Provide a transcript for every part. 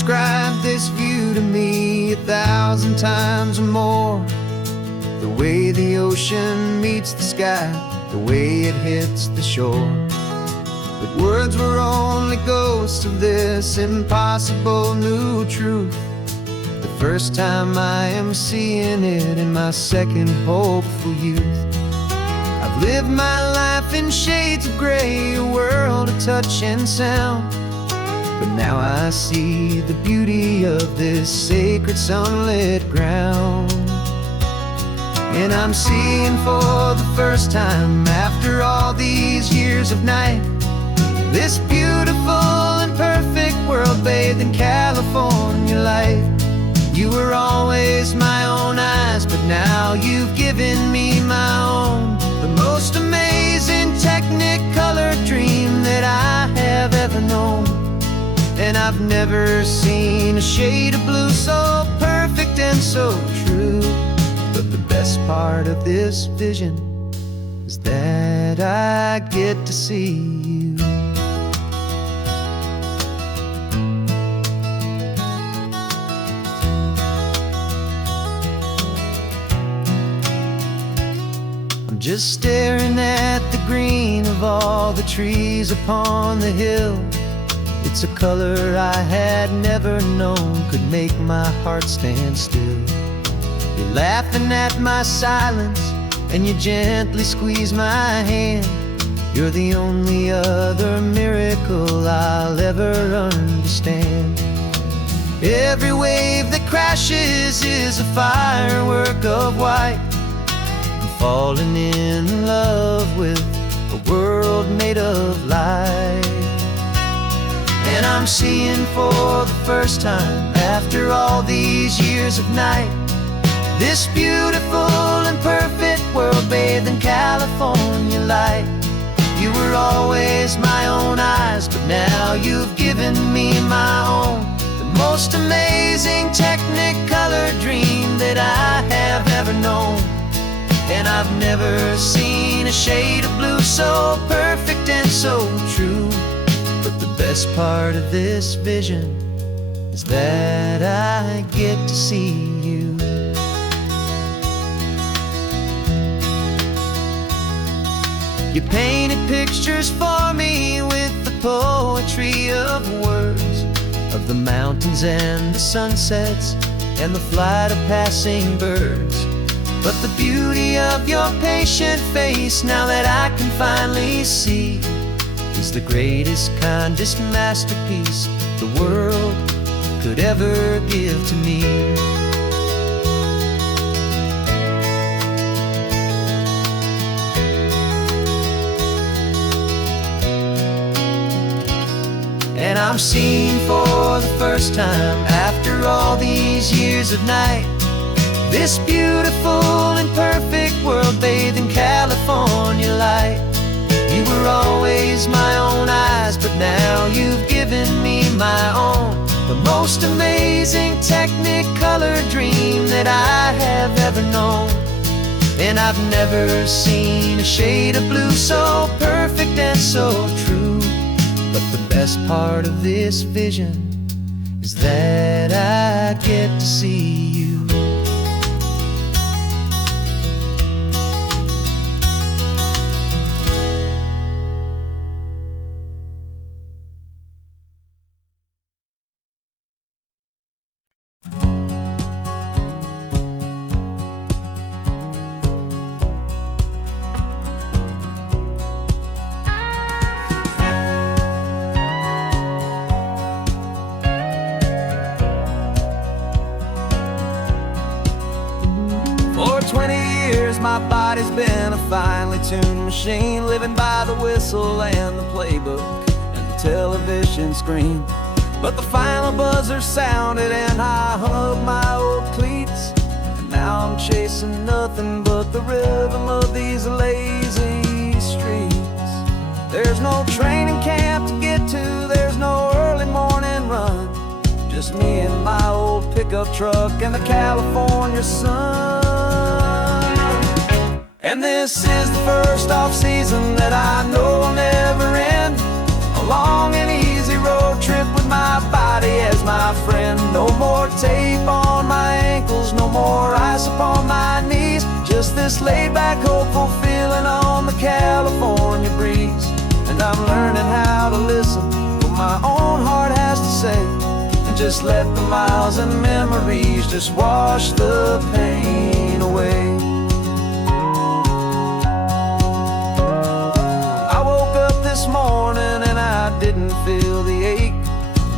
described this view to me 1,000 times or more. The way the ocean meets the sky, the way it hits the shore. But words were only ghosts of this impossible new truth. The first time I am seeing it in my second hopeful youth. I've lived my life in shades of gray, a world of touch and sound. But now I see the beauty of this sacred sunlit ground. And I'm seeing for the first time, after all these years of night, this beautiful and perfect world bathed in California light. You were always my own eyes, but now you've given me my own. The most amazing technicolor dream that I have ever known. And I've never seen a shade of blue so perfect and so true. But the best part of this vision is that I get to see you. I'm just staring at the green of all the trees upon the hill. It's a color I had never known could make my heart stand still. You're laughing at my silence, and you gently squeeze my hand. You're the only other miracle I'll ever understand. Every wave that crashes is a firework of white. I'm falling in love with a world made of light. And I'm seeing for the first time, after all these years of night, this beautiful and perfect world bathed in California light. You were always my own eyes, but now you've given me my own. The most amazing technicolor dream that I have ever known. And I've never seen a shade of blue so perfect and so true. But the best part of this vision is that I get to see you. You painted pictures for me with the poetry of words, of the mountains and the sunsets and the flight of passing birds. But the beauty of your patient face, now that I can finally see, is the greatest, kindest masterpiece the world could ever give to me. And I'm seeing for the first time, after all these years of night, this beautiful and perfect world bathed in California light. You were always my own eyes, but now you've given me my own. The most amazing technicolor dream that I have ever known. And I've never seen a shade of blue so perfect and so true. But the best part of this vision is that I get to see you. For 20 years my body's been a finely tuned machine, living by the whistle and the playbook and the television screen. But the final buzzer sounded and I hung up my old cleats, and now I'm chasing nothing but the rhythm of these lazy streets. There's no training camp to get to, there's no early morning run, just me and my old pickup truck and the California sun. And this is the first off-season that I know will never end, a long and easy road trip trip with my body as my friend. No more tape on my ankles, no more ice upon my knees. Just this laid back, hopeful feeling on the California breeze. And I'm learning how to listen to what my own heart has to say, and just let the miles and memories just wash the pain away. I woke up this morning and I didn't feel the ache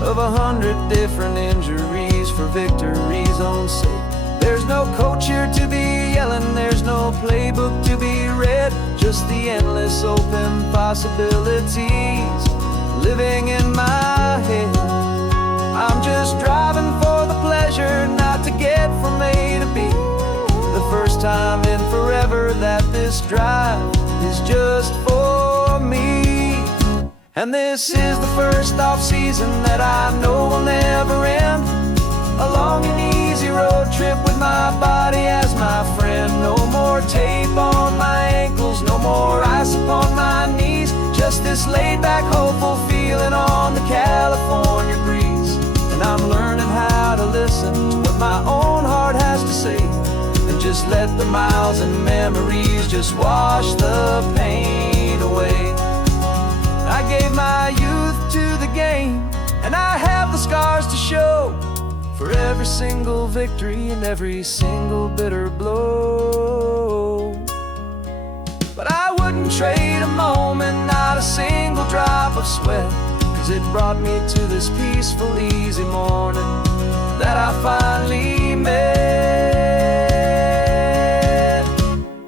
of 100 different injuries for victory's own sake. There's no coach here to be yelling, there's no playbook to be read, just the endless open possibilities living in my head. I'm just driving for the pleasure, not to get from A to B. The first time in forever that this drive is just for me. And this is the first off-season that I know will never end. A long and easy road trip with my body as my friend. No more tape on my ankles, no more ice upon my knees. Just this laid-back, hopeful feeling on the California breeze. And I'm learning how to listen to what my own heart has to say, and just let the miles and memories just wash the pain away. I gave my youth to the game, and I have the scars to show for every single victory and every single bitter blow. But I wouldn't trade a moment, not a single drop of sweat, 'cause it brought me to this peaceful, easy morning that I finally met.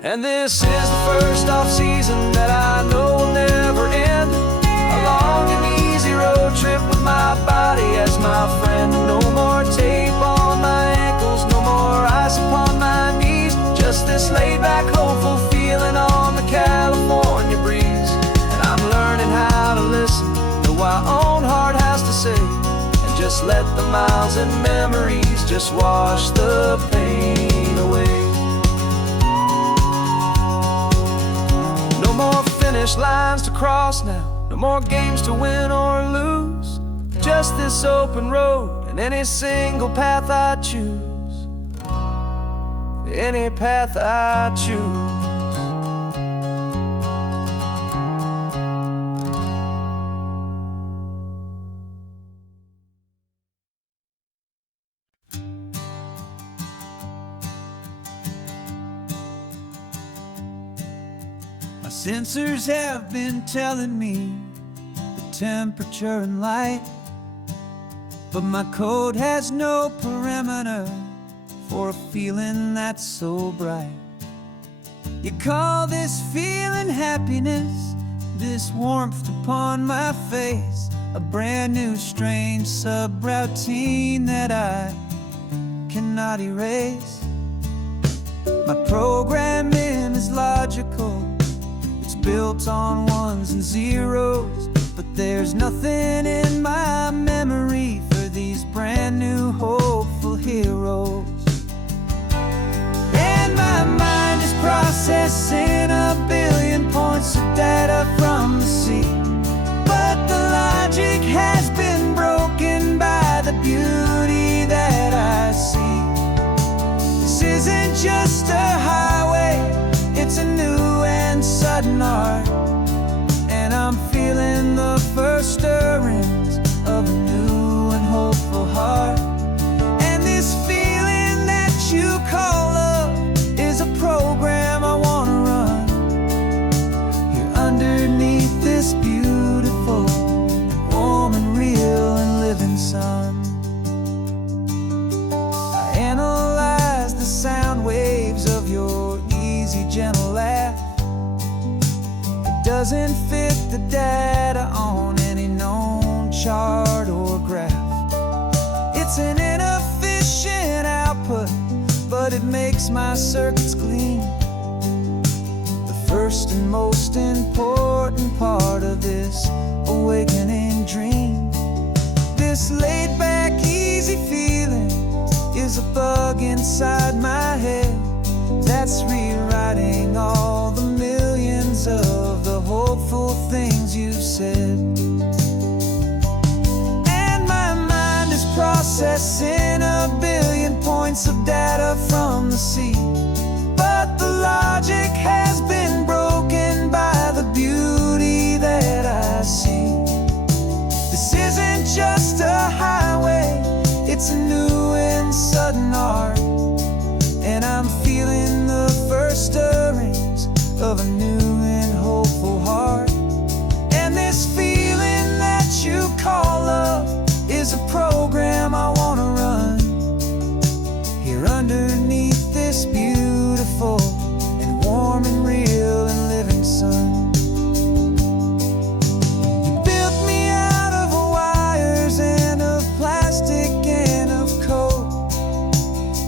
And this is the first off-season that I know will never end. A long and easy road trip with my body as my friend. No more tape on my ankles, no more ice upon my knees. Just this laid-back, hopeful feeling on the California breeze. And I'm learning how to listen to what my own heart has to say, and just let the miles and memories just wash the pain away. No more finish lines to cross now, no more games to win or lose. Just this open road and any single path I choose. Any path I choose. My sensors have been telling me the temperature and light, but my code has no perimeter for a feeling that's so bright. You call this feeling happiness, this warmth upon my face, a brand new strange subroutine that I cannot erase. My programming is logical, it's built on ones and zeros, but there's nothing in my memory for these brand new hopeful heroes. And my mind is processing a billion points of data from the sea, but the logic has been broken by the beauty that I see. This isn't just a highway, it's a new and sudden art, and I'm feeling the first stirrings of a new and hopeful heart. And this feeling that you call love is a program I want to run here underneath this beautiful and warm and real and living sun. I analyze the sound waves of your easy, gentle laugh. It doesn't fit the data on any known chart or graph. It's an inefficient output, but it makes my circuits clean. The first and most important part of this awakening dream. This laid-back, easy feeling is a bug inside my head that's rewriting all the millions of the hopeful things you've said. processing a billion points of data from the sea. But the logic has been broken by the beauty that I see. This isn't just a highway, it's a new and sudden art. And I'm feeling the first stirrings of a new and hopeful heart. And this feeling that you call love is a program I wanna run here underneath this beautiful and warm and real and living sun. You built me out of wires and of plastic and of code.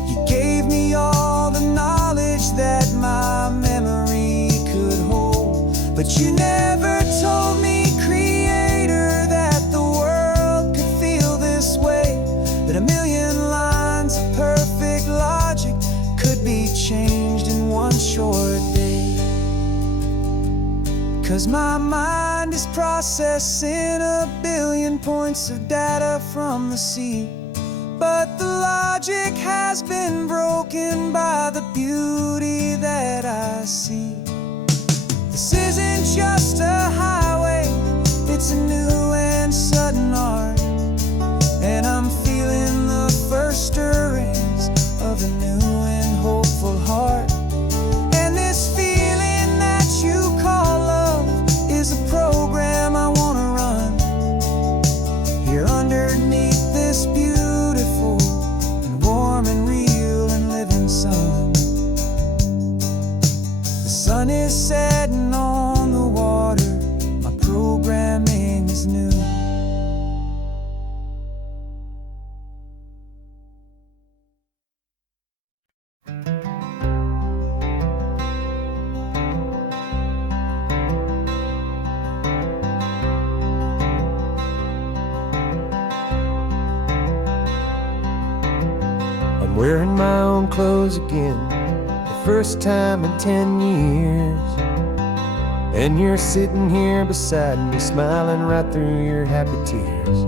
You gave me all the knowledge that my memory could hold. But you never told me, Creator, that the world could feel this way, that a million lines of perfect logic could be changed in one short day. 'Cause my mind is processing a billion points of data from the sea. But the logic has been broken by the beauty that I see. This isn't just a highway, it's a new and sudden art. And I'm feeling the first stirrings of a new and hopeful heart. And this feeling that you call love is a program I wanna run here underneath this beautiful and warm and real and living sun. The sun is setting on the water, my programming is new. I'm wearing my own clothes again, the first time in 10 years. And you're sitting here beside me, smiling right through your happy tears.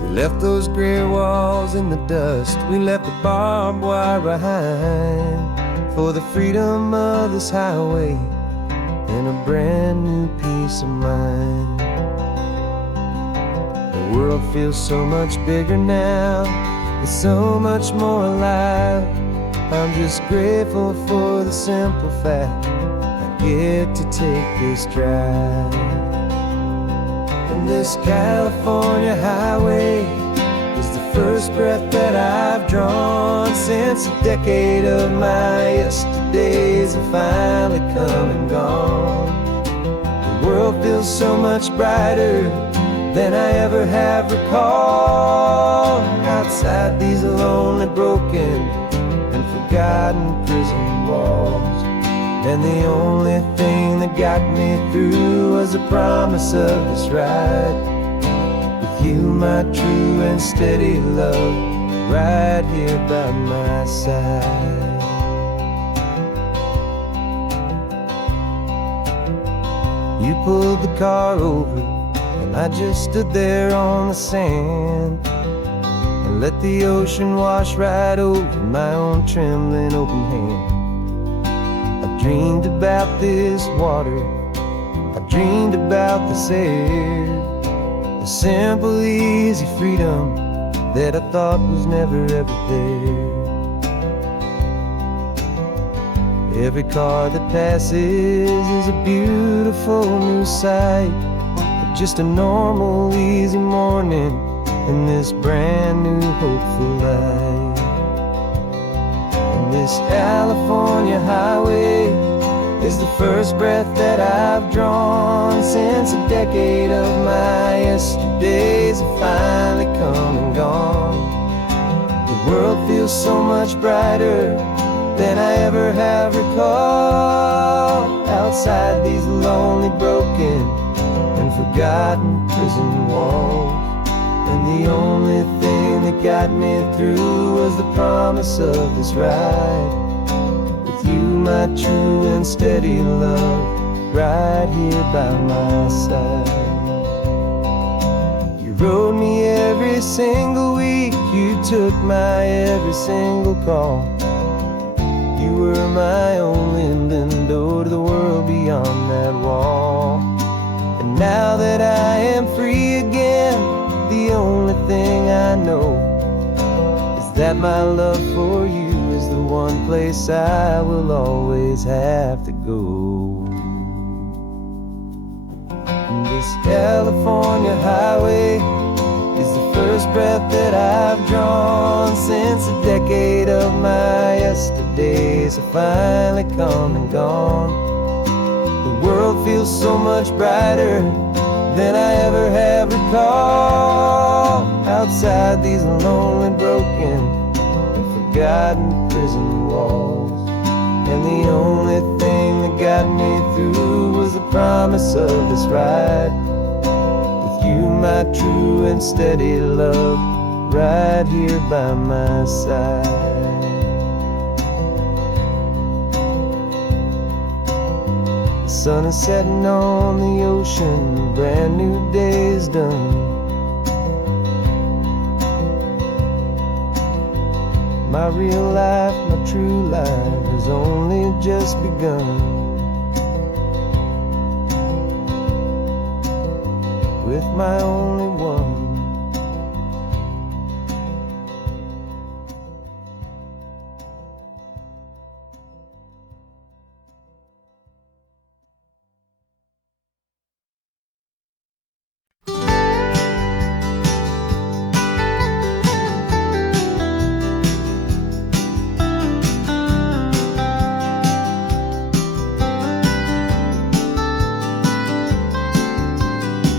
We left those gray walls in the dust, we left the barbed wire behind, for the freedom of this highway and a brand new peace of mind. The world feels so much bigger now, it's so much more alive. I'm just grateful for the simple fact I get to take this drive. And this California highway is the first breath that I've drawn since a decade of my yesterdays have finally come and gone. The world feels so much brighter than I ever have recalled. Outside these lonely, broken, and forgotten prison walls. And the only thing that got me through was the promise of this ride with you, my true and steady love, right here by my side. You pulled the car over and I just stood there on the sand and let the ocean wash right over my own trembling open hand. I dreamed about this water, I dreamed about this air, the simple, easy freedom that I thought was never ever there. Every car that passes is a beautiful new sight, just a normal, easy morning in this brand new, hopeful life. And this California highway is the first breath that I've drawn since a decade of my yesterdays have finally come and gone. The world feels so much brighter than I ever have recalled. Outside these lonely, broken, and forgotten prison walls. And the only thing that got me through was the promise of this ride with you, my true and steady love, right here by my side. You You wrote me every single week, you took my every single call. You were my only window to the world beyond that wall. And now that I am free again, the only thing I know is that my love for you is the one place I will always have to go. This California highway is the first breath that I've drawn since a decade of my yesterdays have finally come and gone. The world feels so much brighter than I ever have recalled. Outside these lonely, broken, and forgotten prison walls. And the only thing that got me through was the promise of this ride. With you, my true and steady love, right here by my side. The sun is setting on the ocean, a brand new day is done. My real life, my true life has only just begun. With my only one.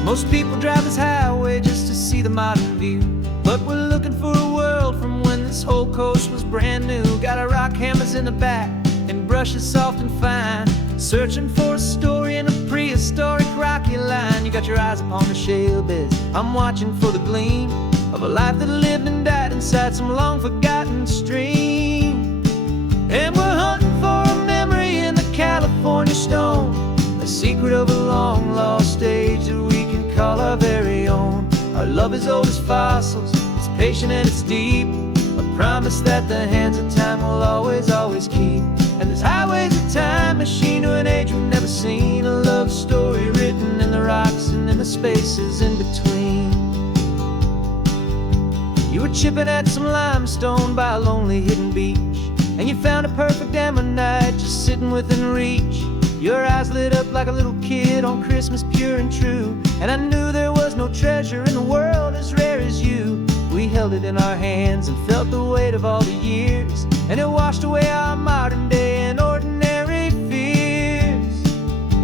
Most people drive this highway just to see the modern view, but we're looking for a world from when this whole coast was brand new. Got our rock hammers in the back and brushes soft and fine, searching for a story in a prehistoric rocky line. You got your eyes upon the shale beds, I'm watching for the gleam of a life that lived and died inside some long forgotten stream. And we're hunting for a memory in the California stone, a secret of a long lost age that we can call our very own. Our love is old as fossils, it's patient and it's deep, a promise that the hands of time will always, always keep. And this highway's a time machine to an age we've never seen, a love story written in the rocks and in the spaces in between. You were chipping at some limestone by a lonely hidden beach, and you found a perfect ammonite just sitting within reach. Your eyes lit up like a little kid on Christmas, pure and true, and I knew there was no treasure in the world as rare as you. We held it in our hands and felt the weight of all the years, and it washed away our modern day and ordinary fears.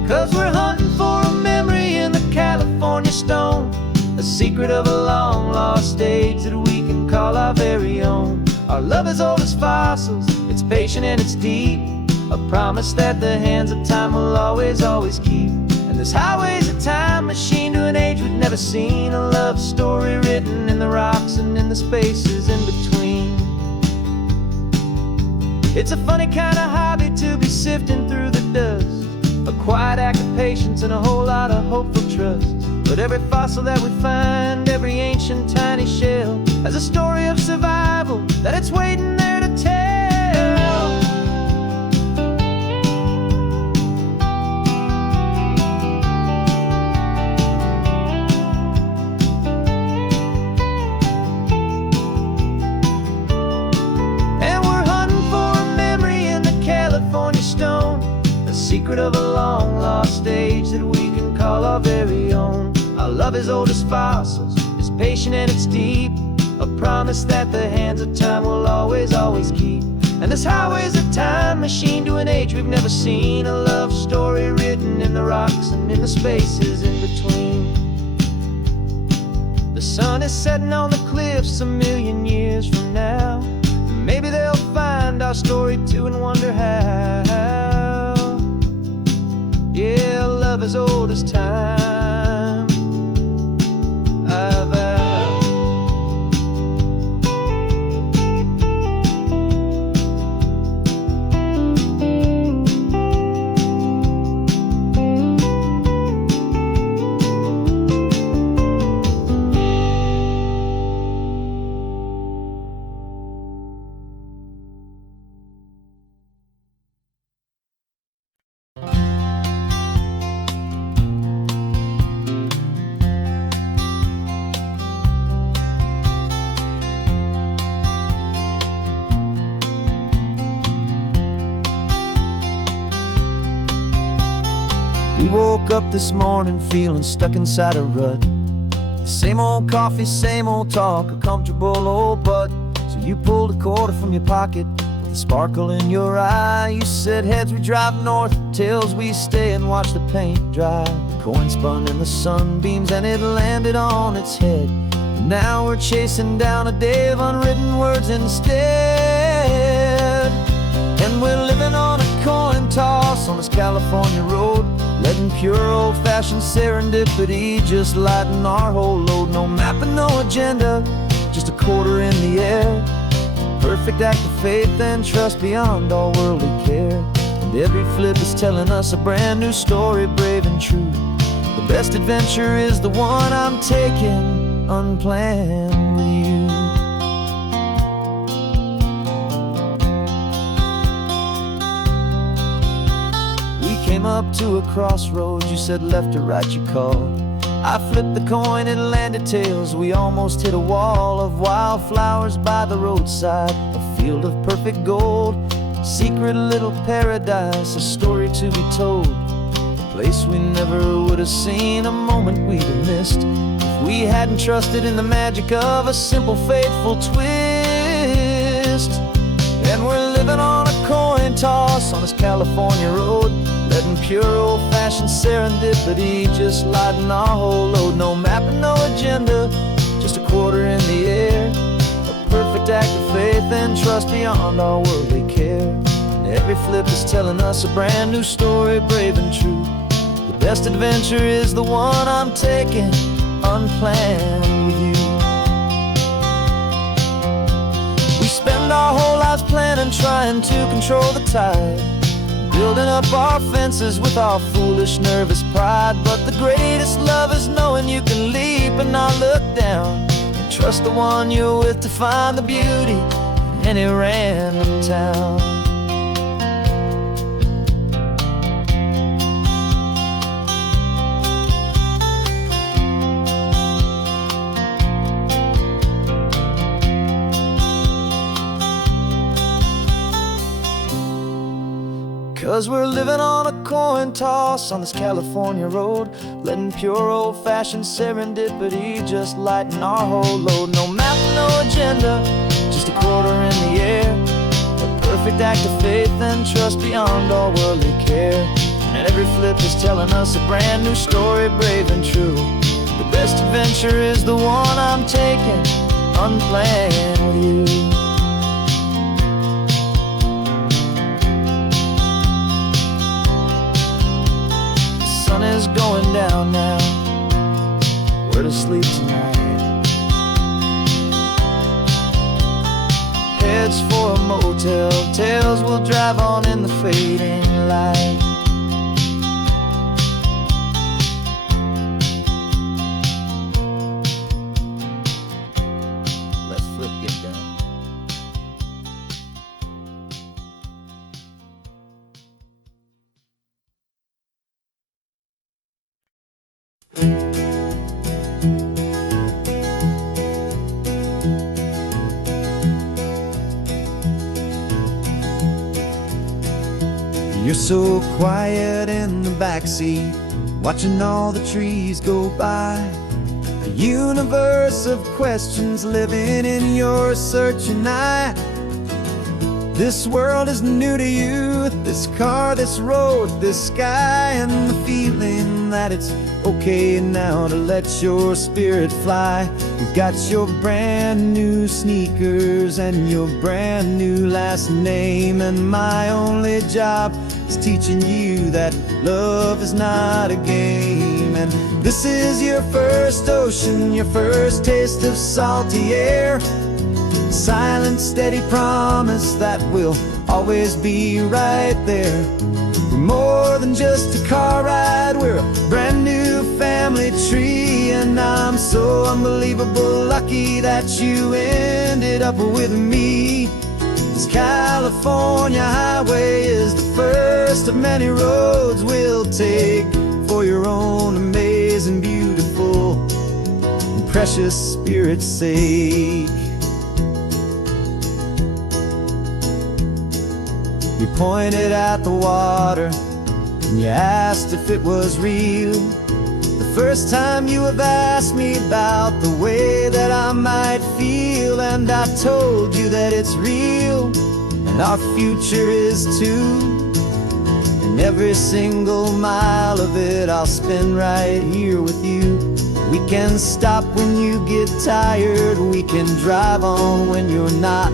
'Cause we're hunting for a memory in the California stone, a secret of a long lost age that we can call our very own. Our love is old as fossils, it's patient and it's deep, a promise that the hands of time will always, always keep. And this highway's a time machine to an age we've never seen, a love story written in the rocks and in the spaces in between. It's a funny kind of hobby to be sifting through the dust, a quiet act of patience and a whole lot of hopeful trust. But every fossil that we find, every ancient tiny shell, has a story of survival that it's waiting there to tell. Secret of a long lost age that we can call our very own. Our love is old as fossils, it's patient and it's deep, a promise that the hands of time will always, always keep. And this highway's a time machine to an age we've never seen, a love story written in the rocks and in the spaces in between. The sun is setting on the cliffs a million years from now, maybe they'll find our story too and wonder how. Yeah, love as old as time, I vow. woke up this morning feeling stuck inside a rut. Same old coffee, same old talk, a comfortable old butt. So you pulled a quarter from your pocket with a sparkle in your eye. You said, heads we drive north, tails we stay and watch the paint dry. The coin spun in the sunbeams and it landed on its head. And now we're chasing down a day of unwritten words instead. And we're living on a coin toss on this California road, letting pure old-fashioned serendipity just lighten our whole load. No map and no agenda, just a quarter in the air. Perfect act of faith and trust beyond all worldly care. And every flip is telling us a brand new story, brave and true. The best adventure is the one I'm taking unplanned with you. Came up to a crossroads, you said left or right you called. I flipped the coin, it landed tails. We almost hit a wall of wildflowers by the roadside, a field of perfect gold, secret little paradise, a story to be told. A place we never would have seen, a moment we'd have missed if we hadn't trusted in the magic of a simple, faithful twist. And we're living on a coin toss on this California road, letting pure old-fashioned serendipity just lighten our whole load. No map and no agenda, just a quarter in the air. A perfect act of faith and trust beyond our worldly care. And every flip is telling us a brand new story, brave and true. The best adventure is the one I'm taking unplanned with you. We spend our whole lives planning, trying to control the tide, building up our fences with our foolish, nervous pride. But the greatest love is knowing you can leap and not look down, and trust the one you're with to find the beauty in any random town. 'Cause we're living on a coin toss on this California road, letting pure old-fashioned serendipity just lighten our whole load. No map, no agenda, just a quarter in the air. A perfect act of faith and trust beyond all worldly care. And every flip is telling us a brand new story, brave and true. The best adventure is the one I'm taking unplanned with you. Sun is going down now, we're to sleep tonight. Heads for a motel, tails will drive on in the fading light. Let's flip, get done. You're so quiet in the backseat, watching all the trees go by. A universe of questions living in your searching eye. This world is new to you, this car, this road, this sky, and the feeling that it's okay now to let your spirit fly. You've got your brand new sneakers and your brand new last name, and my only job is teaching you that love is not a game. And this is your first ocean, your first taste of salty air. Silent, steady promise that we'll always be right there. We're more than just a car ride, we're a brand new family tree. And I'm so unbelievable lucky that you ended up with me. This California highway is the first of many roads we'll take for your own amazing, beautiful, and precious spirit's sake. We pointed at the water, and you asked if it was real. The first time you have asked me about the way that I might feel, and I told you that it's real, and our future is too. And every single mile of it I'll spend right here with you. We can stop when you get tired, we can drive on when you're not,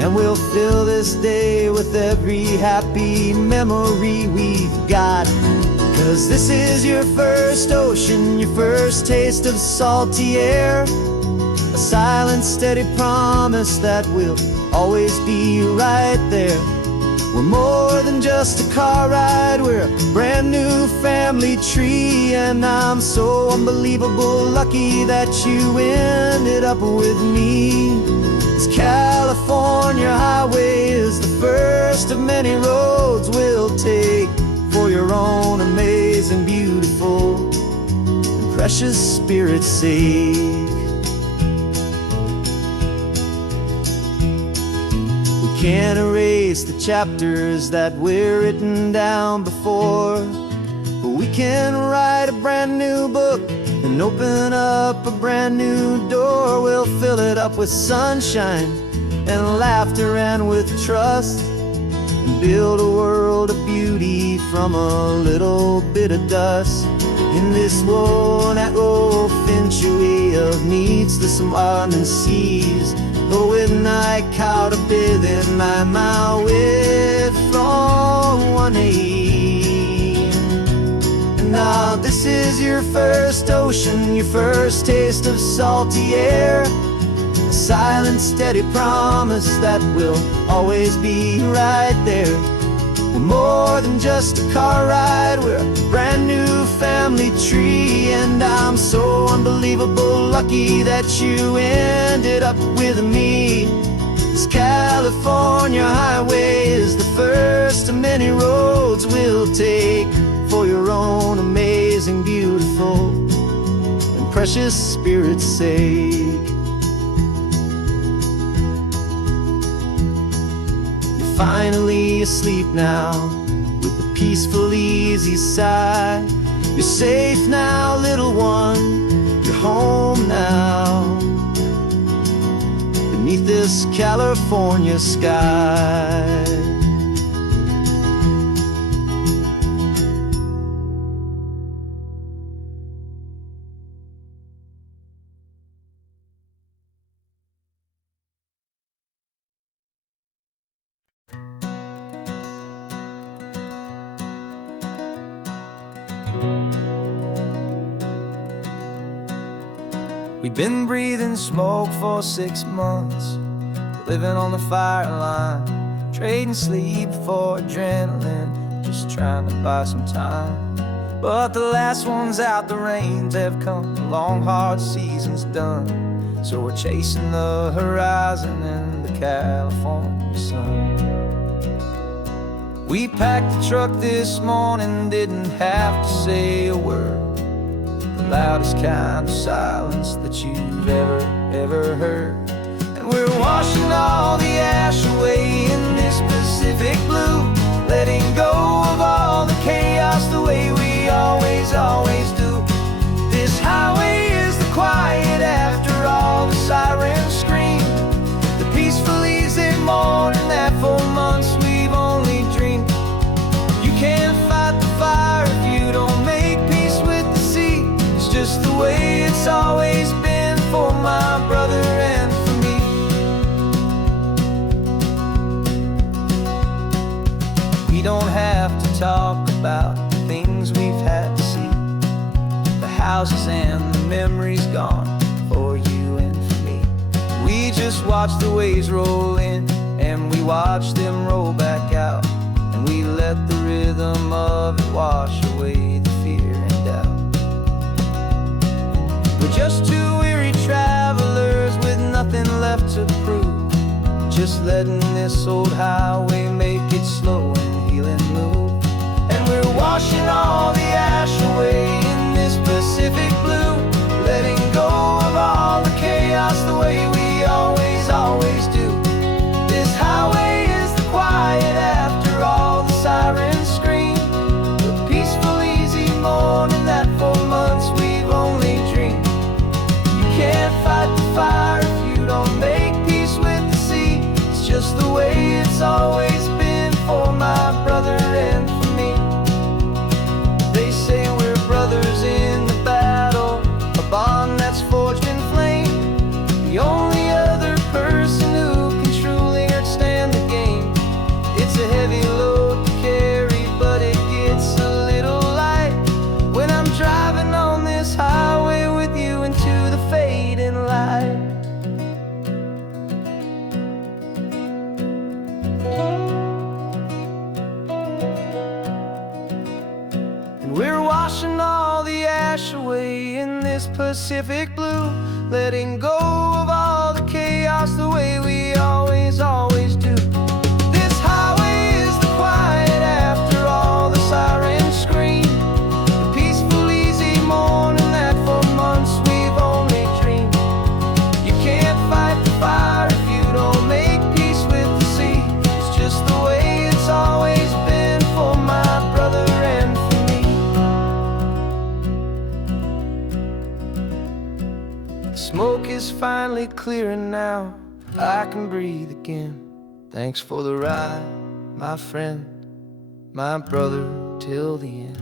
and we'll fill this day with every happy memory we've got. 'Cause this is your first ocean, your first taste of salty air, a silent, steady promise that we'll always be right there. We're more than just a car ride, we're a brand new family tree, and I'm so unbelievable lucky that you ended up with me. This California highway is the first of many roads we'll take for your own amazing, beautiful, and precious Spirit's sake. Can't erase the chapters that we're written down before, but we can write a brand new book and open up a brand new door. We'll fill it up with sunshine and laughter and with trust, and build a world of beauty from a little bit of dust. In this world century of needs, the surrounding seas, oh, with night caught a bit in my way from one aim. And now this is your first ocean, your first taste of salty air, a silent, steady promise that we'll always be right there. We're more than just a car ride, we're a brand new family tree, and I'm so unbelievable lucky that you ended up with me. This California highway is the first of many roads we'll take for your own amazing, beautiful, and precious Spirit's sake. Finally asleep now, with a peaceful, easy sigh. You're safe now, little one, you're home now, beneath this California sky. We've been breathing smoke for 6 months, living on the fire line, trading sleep for adrenaline, just trying to buy some time. But the last one's out, the rains have come, the long hard season's done, so we're chasing the horizon in the California sun. We packed the truck this morning, didn't have to say a word, the loudest kind of silence that you've ever heard. And we're washing all the ash away in this Pacific blue, letting go of all the chaos the way we always do. This highway is the quiet after all the sirens scream, the peaceful easy morning that for months we've only dreamed. You can't fight the fire if you don't make peace with the sea. It's just the way it's always been for my brother and for me. We don't have to talk about the things we've had to see, the houses and the memories gone for you and for me. We just watch the waves roll in, and we watch them roll back out, and we let the rhythm of it wash away the fear and doubt. We're just two weary travelers with nothing left to prove, just letting this old highway make it slow and healing move. And we're washing all the ash away in this Pacific blue, letting go of all the chaos the way we always do. This highway is the quiet after all the sirens scream, the Pacific blue, letting go of all the chaos the way we always, always do. This highway is the quiet after all the sirens scream, the peaceful, easy morning that for months we've only dreamed. You can't fight the fire if you don't make peace with the sea. It's just the way it's always been for my brother and for me. The smoke is finally clearing now, I can breathe again. Thanks for the ride, my friend, my brother, till the end.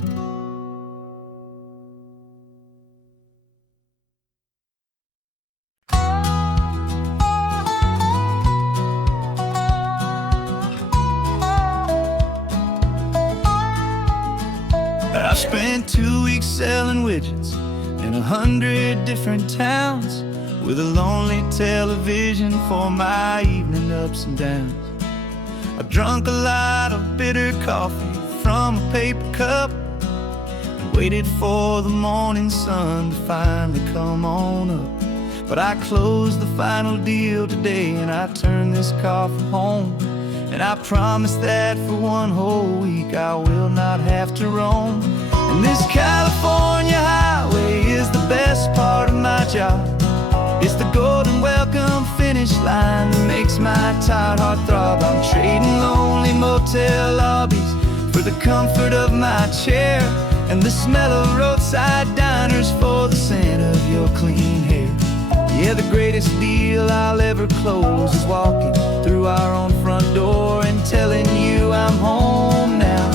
I spent 2 weeks selling widgets in 100 different towns, with a lonely television for my evening ups and downs. I drunk a lot of bitter coffee from a paper cup and waited for the morning sun to finally come on up. But I closed the final deal today and I turned this car from home. And I promise that for one whole week I will not have to roam. And this California highway is the best part of my job. It's the golden welcome finish line that makes my tired heart throb. I'm trading lonely motel lobbies for the comfort of my chair, and the smell of roadside diners for the scent of your clean hair. Yeah, the greatest deal I'll ever close is walking through our own front door and telling you I'm home now,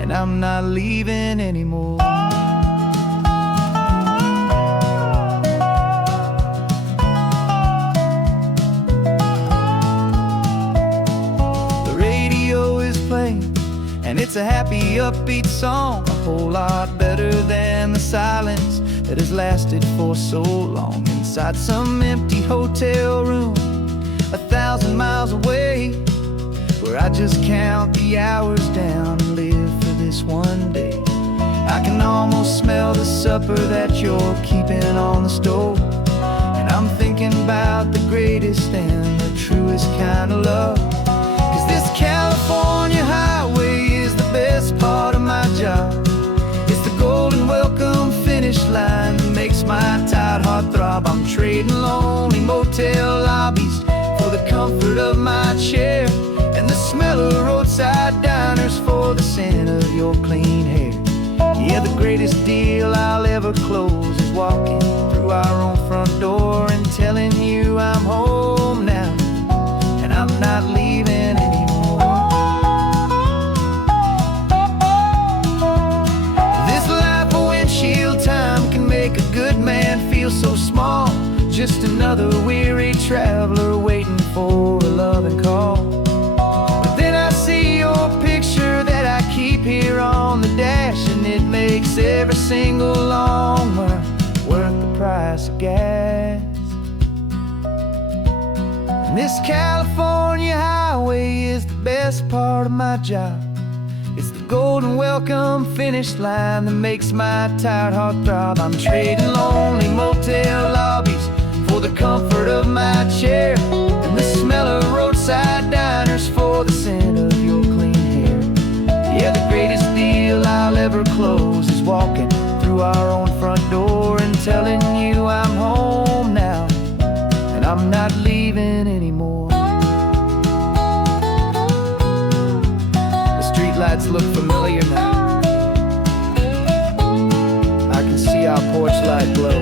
and I'm not leaving anymore. The radio is playing, and it's a happy, upbeat song, a whole lot better than the silence that has lasted for so long. Inside some empty hotel room 1,000 miles away, where I just count the hours down and live for this one day. I can almost smell the supper that you're keeping on the stove, and I'm thinking about the greatest and the truest kind of love. 'Cause this California highway is the best part of my job. It's the golden welcome finish line that makes my tired heart throb. I'm trading lonely motel lobbies for the comfort of my chair, and the smell of roadside diners for the scent of your clean hair. Yeah, the greatest deal I'll ever close is walking through our own front door and telling you I'm home now, and I'm not leaving anymore. This life of windshield time can make a good man feel so small, just another weary traveler waiting for a loving call. But then I see your picture that I keep here on the dash, and it makes every single long mile worth the price of gas. And this California highway is the best part of my job. It's the golden welcome finish line that makes my tired heart throb. I'm trading lonely motel lobbies for the comfort of my chair, and the smell of roadside diners for the scent of your clean hair. Yeah, the greatest deal I'll ever close is walking through our own front door and telling you I'm home now, and I'm not leaving anymore. The streetlights look familiar now. I can see our porch light glow,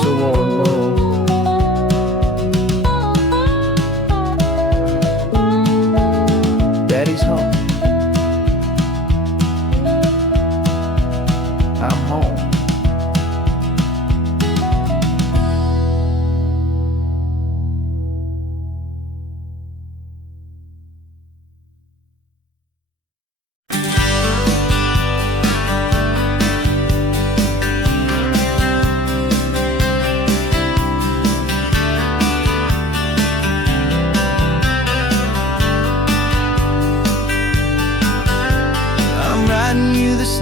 so warm, low. Daddy's home. I'm home.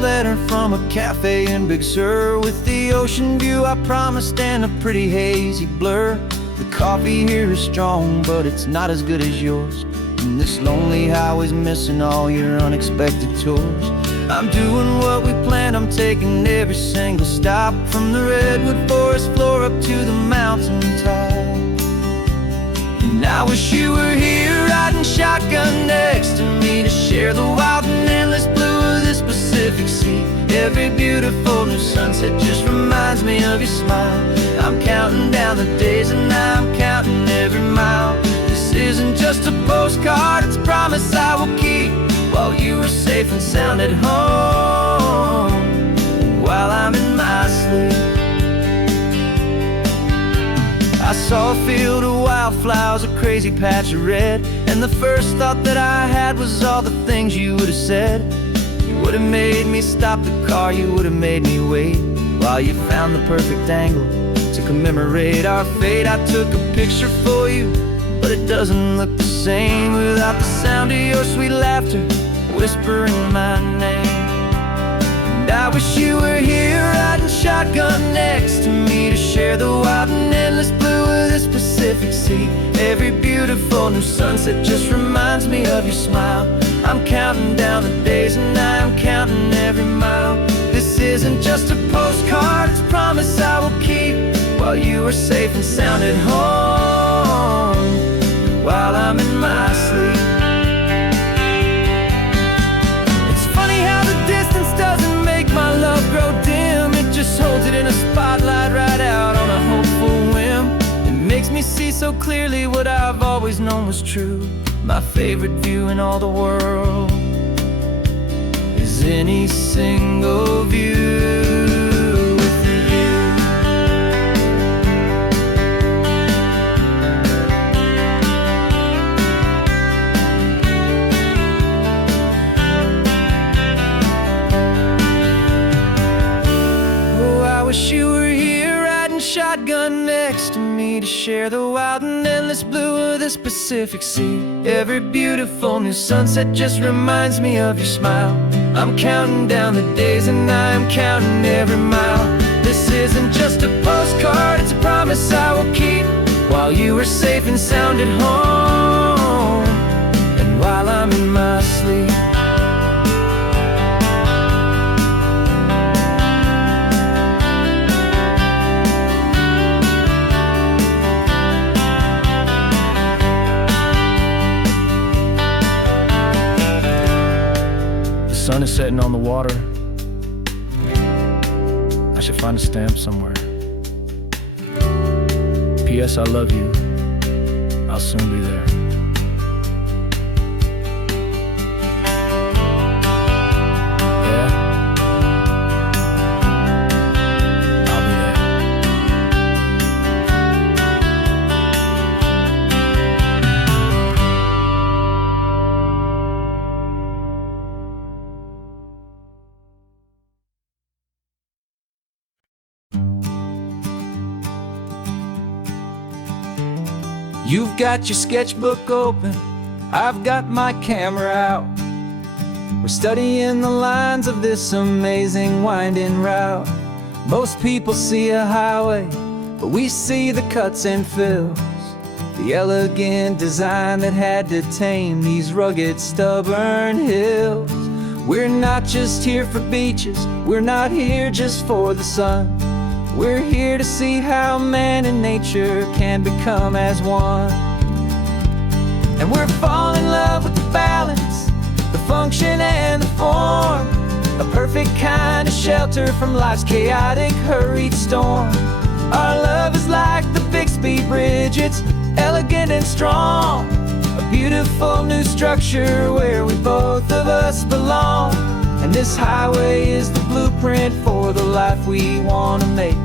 letter from a cafe in Big Sur, with the ocean view I promised and a pretty hazy blur. The coffee here is strong, but it's not as good as yours, and this lonely highway's missing all your unexpected tours. I'm doing what we planned, I'm taking every single stop, from the redwood forest floor up to the mountain top. And I wish you were here riding shotgun next to me, to share the wild and endless blue of this Pacific Sea. Every beautiful new sunset just reminds me of your smile. I'm counting down the days and I'm counting every mile. This isn't just a postcard, it's a promise I will keep, while you are safe and sound at home, and while I'm in my sleep. I saw a field of wildflowers, a crazy patch of red, and the first thought that I had was all the things you would have said. You would have made me stop the car, you would have made me wait, while you found the perfect angle to commemorate our fate. I took a picture for you, but it doesn't look the same without the sound of your sweet laughter whispering my name. And I wish you were here riding shotgun next to me, to share the wild and endless blue of this Pacific Sea. Every beautiful new sunset just reminds me of your smile. I'm counting down the days and I'm counting every mile. This isn't just a postcard, it's a promise I will keep, while you are safe and sound at home, while I'm in my sleep. It's funny how the distance doesn't make my love grow dim, it just holds it in a spotlight right out on a hopeful whim. It makes me see so clearly what I've always known was true. My favorite view in all the world is any single view. You were here riding shotgun next to me, to share the wild and endless blue of this Pacific Sea. Every beautiful new sunset just reminds me of your smile. I'm counting down the days and I'm counting every mile. This isn't just a postcard, it's a promise I will keep, while you are safe and sound at home, and while I'm in my sleep. The sun is setting on the water. I should find a stamp somewhere. P.S. I love you. I'll soon be there. Yeah? I'll be there. You've got your sketchbook open, I've got my camera out. We're studying the lines of this amazing winding route. Most people see a highway, but we see the cuts and fills, the elegant design that had to tame these rugged, stubborn hills. We're not just here for beaches, we're not here just for the sun. We're here to see how man and nature can become as one. And we're falling in love with the balance, the function and the form, a perfect kind of shelter from life's chaotic, hurried storm. Our love is like the Bixby Bridge, it's elegant and strong, a beautiful new structure where we both of us belong. And this highway is the blueprint for the life we want to make.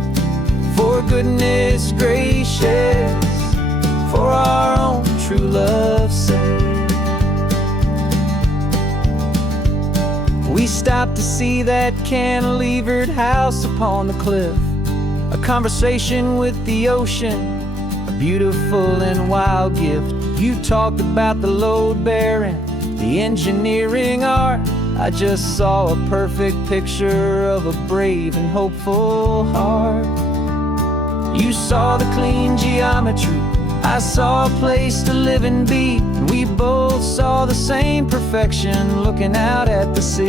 For goodness gracious, for our own true love's sake. We stopped to see that cantilevered house upon the cliff, a conversation with the ocean, a beautiful and wild gift. You talked about the load bearing, the engineering art. I just saw a perfect picture of a brave and hopeful heart. You saw the clean geometry, I saw a place to live and be, and we both saw the same perfection looking out at the sea.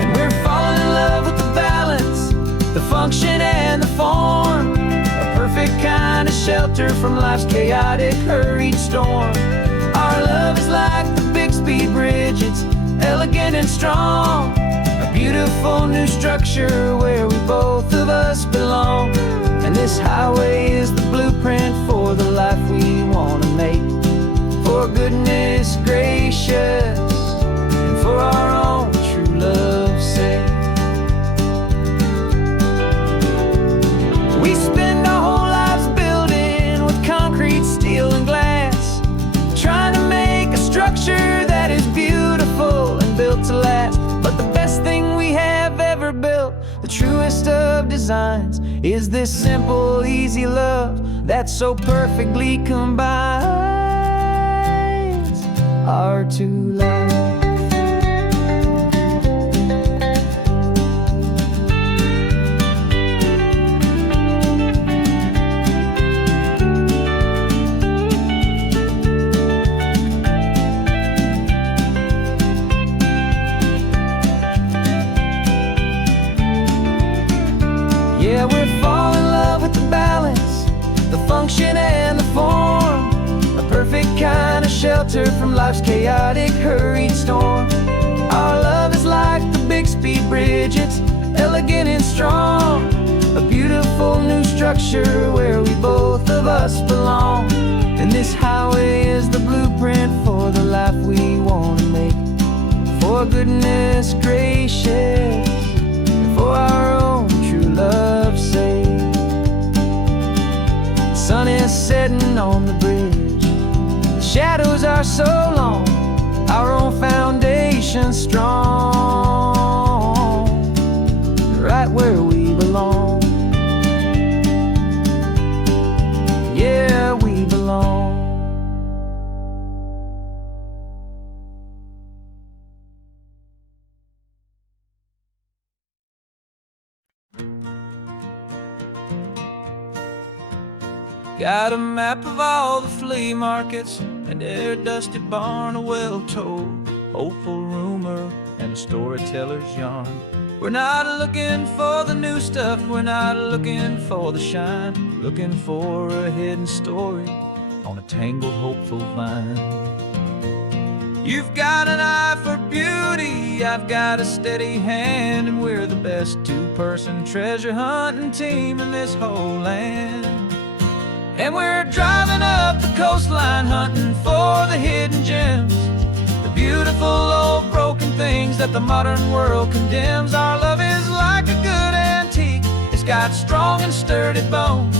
And we're falling in love with the balance, the function and the form, a perfect kind of shelter from life's chaotic, hurried storm. Our love is like the Bixby Bridge, it's elegant and strong, a beautiful new structure where we both of us belong. And this highway is the blueprint for the life we want to make, for goodness gracious and for our own true love's sake. We spend our whole lives building with concrete, steel and glass, trying to make a structure that is beautiful and built to last. But the best thing we have ever built, the truest of designs, is this simple, easy love that so perfectly combines our two lives. Yeah, we're falling in love with the balance, the function and the form, a perfect kind of shelter from life's chaotic, hurried storm. Our love is like the Bixby Bridge, it's elegant and strong, a beautiful new structure where we both of us belong. And this highway is the blueprint for the life we want to make, for goodness gracious and for our own true love's sake. The sun is setting on the bridge, the shadows are so long, our own foundation strong, right where we belong. Yeah, we belong. Got a map of all the flea markets, and their dusty barn, a well-told hopeful rumor, and a storyteller's yarn. We're not looking for the new stuff, we're not looking for the shine, looking for a hidden story on a tangled hopeful vine. You've got an eye for beauty, I've got a steady hand, and we're the best two-person treasure hunting team in this whole land. And we're driving up the coastline hunting for the hidden gems, the beautiful old broken things that the modern world condemns. Our love is like a good antique, it's got strong and sturdy bones,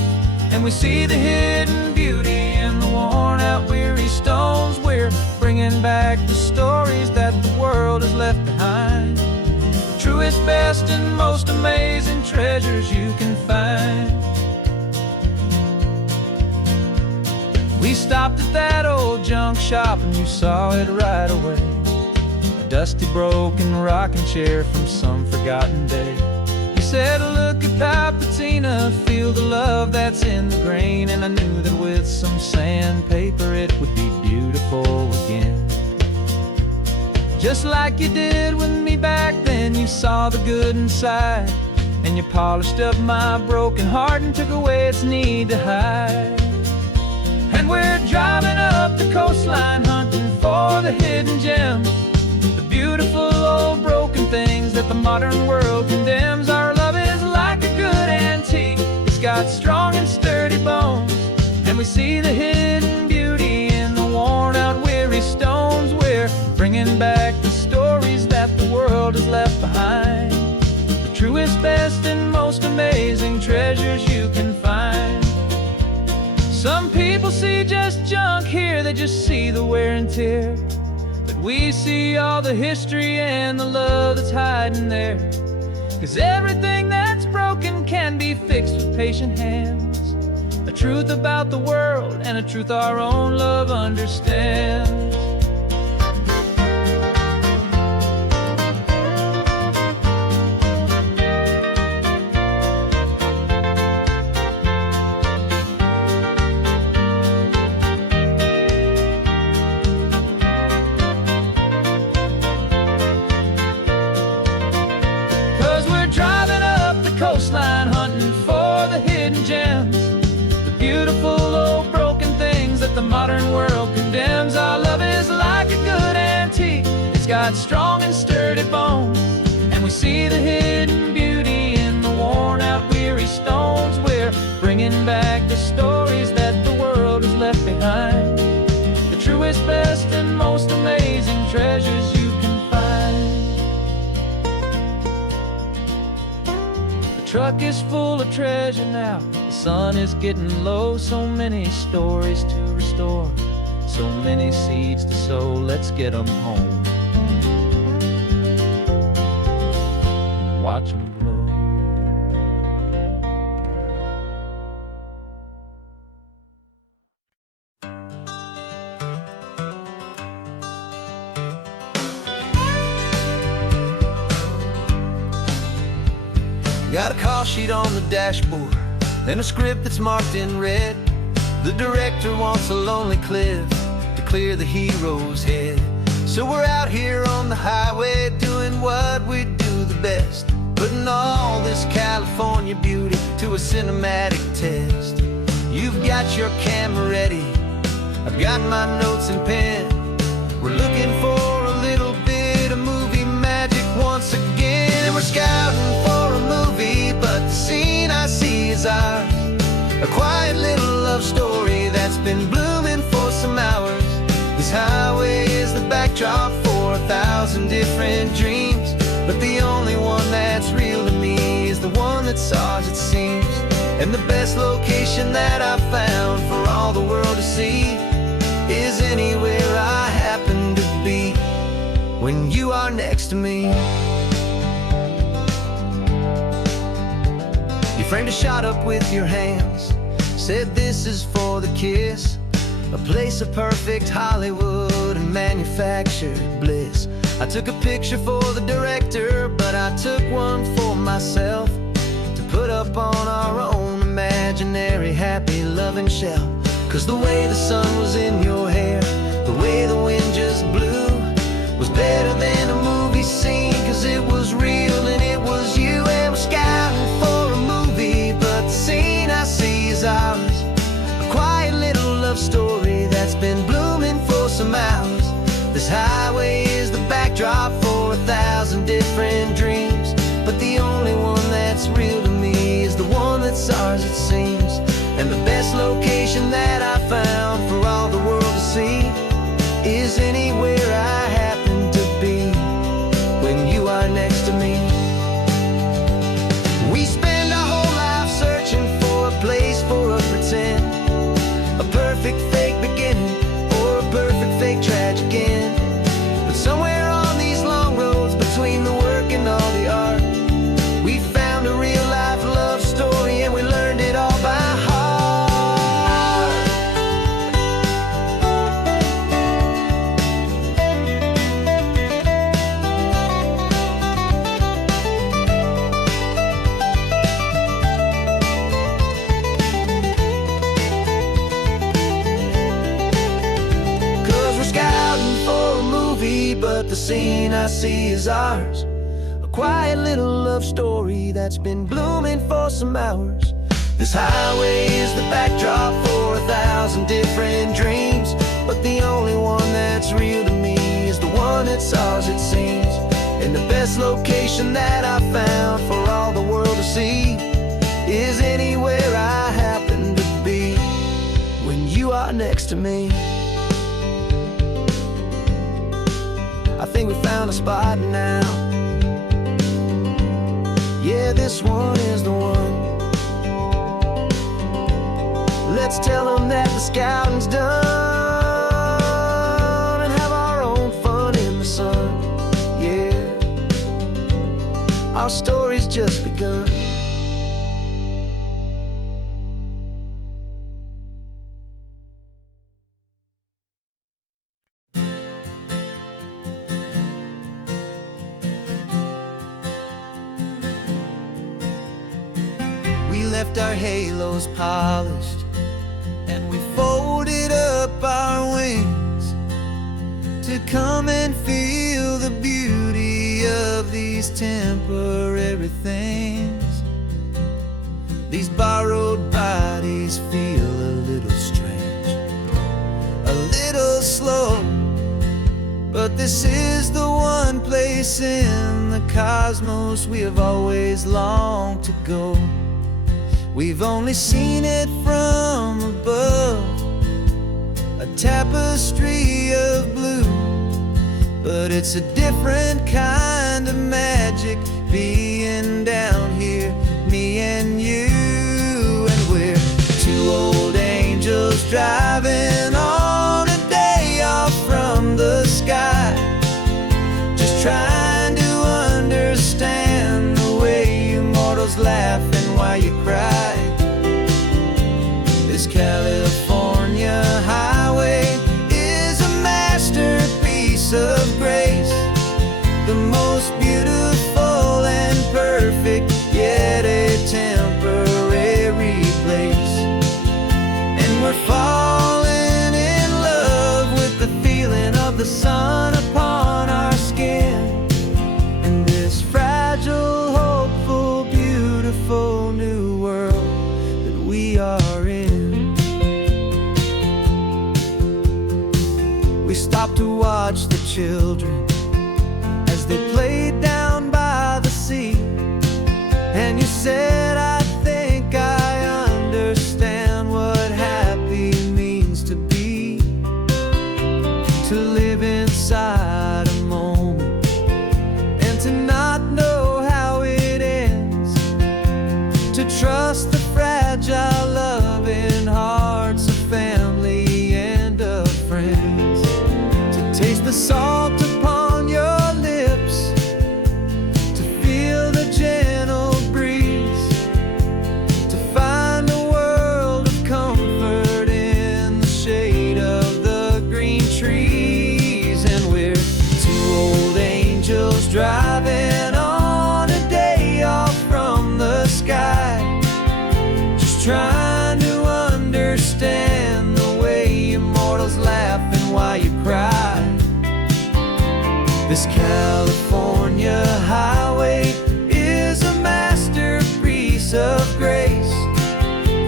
and we see the hidden beauty in the worn out weary stones. We're bringing back the stories that the world has left behind, the truest, best and most amazing treasures you can find. We stopped at that old junk shop and you saw it right away, a dusty broken rocking chair from some forgotten day. You said, look at Papatina, feel the love that's in the grain, and I knew that with some sandpaper it would be beautiful again. Just like you did with me back then, you saw the good inside, and you polished up my broken heart and took away its need to hide. And we're driving up the coastline hunting for the hidden gems, the beautiful old broken things that the modern world condemns. Our love is like a good antique, it's got strong and sturdy bones, and we see the hidden beauty in the worn out weary stones. We're bringing back the stories that the world has left behind, the truest, best and most amazing treasures you can find. Some people see just junk here, they just see the wear and tear, but we see all the history and the love that's hiding there. 'Cause everything that's broken can be fixed with patient hands, a truth about the world and a truth our own love understands. got strong and sturdy bones, and we see the hidden beauty in the worn-out, weary stones. We're bringing back the stories that the world has left behind, the truest, best, and most amazing treasures you can find. The truck is full of treasure now, the sun is getting low. So many stories to restore, so many seeds to sow. Let's get them home, watch them blow. Got a call sheet on the dashboard and a script that's marked in red. The director wants a lonely cliff to clear the hero's head. So we're out here on the highway doing what we do the best, putting all this California beauty to a cinematic test. You've got your camera ready, I've got my notes and pen. We're looking for a little bit of movie magic once again. And we're scouting for a movie, but the scene I see is ours. A quiet little love story that's been blooming for some hours. This highway is the backdrop for 1,000 different dreams, but the only one that's real to me is the one that's ours, it seems. And the best location that I've found for all the world to see is anywhere I happen to be when you are next to me. You framed a shot up with your hands, said this is for the kiss, a place of perfect Hollywood and manufactured bliss. I took a picture for the director, but I took one for myself to put up on our own imaginary happy loving shell. Cause the way the sun was in your hair, the way the wind just blew, was better than a movie scene. Cause it was real and it was you. And we're scouting for a movie, but the scene I see is ours. A quiet little love story that's been blooming for some hours. This highway is the backdrop for 1,000 different dreams, but the only one that's real to me is the one that's ours, it seems. And the best location that I found for all the world to see is anywhere I happen to be when you are next to me. We spend our whole life searching for a place for a pretend, a perfect fake beginning or a perfect fake tragic end. But somewhere on these long roads between the work and all the art, we found a real life love story, and we learned it all by heart. But the scene I see is ours. A quiet little love story that's been blooming for some hours. This highway is the backdrop for 1,000 different dreams, but the only one that's real to me is the one that's ours, it seems. And the best location that I found for all the world to see is anywhere I happen to be when you are next to me. I think we found a spot now. Yeah, this one is the one. Let's tell them that the scouting's done and have our own fun in the sun. Yeah, our story's just begun. Left our halos polished, and we folded up our wings to come and feel the beauty of these temporary things. These borrowed bodies feel a little strange, a little slow, But this is the one place in the cosmos we have always longed to go. We've only seen it from above, a tapestry of blue. But it's a different kind of magic being down here, me and you. And we're two old angels driving on a day off from the sky, just trying to understand the way you mortals laugh and why you cry. This California highway is a masterpiece of grace, the most beautiful and perfect, yet a temporary place. And we're falling in love with the feeling of the sun upon our skin, in this fragile, hopeful, beautiful new world that we are in. We stopped to watch the children as they played down by the sea, and you said, I think I understand what happy means to be, to live inside a moment and to not know how it ends, to trust the fragile loving hearts of family and of friends, to taste the salt upon your lips, to feel the gentle breeze, to find a world of comfort in the shade of the green trees. And we're two old angels driving on a day off from the sky, just trying to understand the way you mortals laugh and why you cry. This California highway is a masterpiece of grace,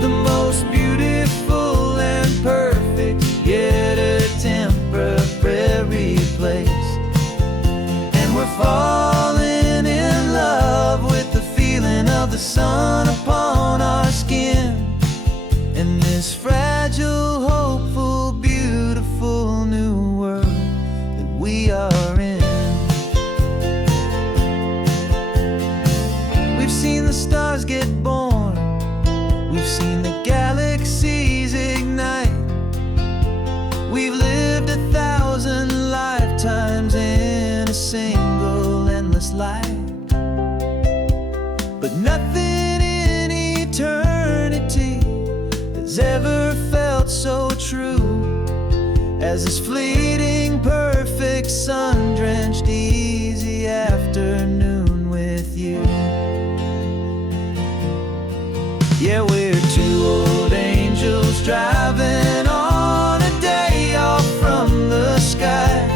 the most beautiful and perfect, yet a temporary place. And we're falling in love with the feeling of the sun upon our skin, in this fragile, hopeful, beautiful new world that we are in. We've seen the stars get born, we've seen the galaxies ignite, we've lived 1,000 lifetimes in a single endless life. But nothing in eternity has ever felt so true as this fleeting, perfect, sun-drenched, easy afternoon with you. Yeah, we're two old angels driving on a day off from the sky,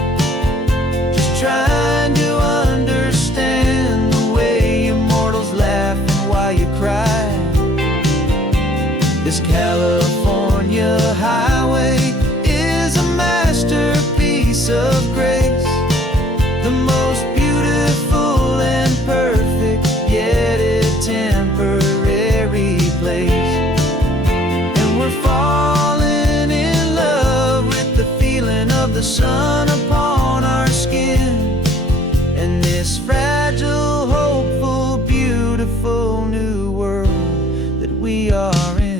just trying to understand the way you mortals laugh and why you cry. This California highway is a masterpiece of grace, the most beautiful and perfect, yet a temporary place. And we're falling in love with the feeling of the sun upon our skin, and this fragile, hopeful, beautiful new world that we are in.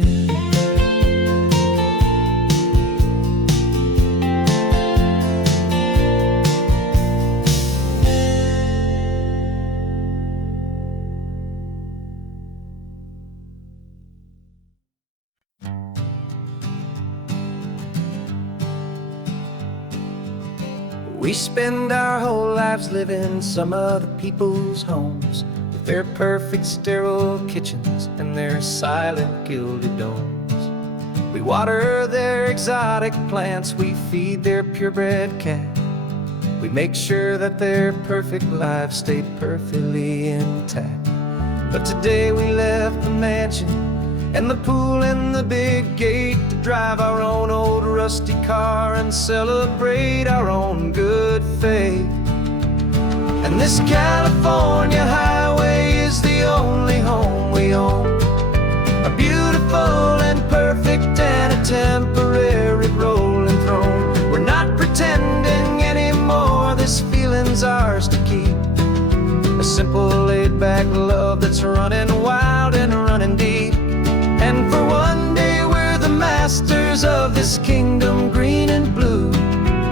We spend our whole lives living some other people's homes, with their perfect sterile kitchens and their silent gilded domes. We water their exotic plants, we feed their purebred cat, we make sure that their perfect lives stay perfectly intact. But today we left the mansion and the pool and the big gate to drive our own old rusty car and celebrate our own good fate. And this California highway is the only home we own. A beautiful and perfect and a temporary rolling throne. We're not pretending anymore, this feeling's ours to keep. A simple laid-back love that's running wild and running deep. And for one day we're the masters of this kingdom green and blue.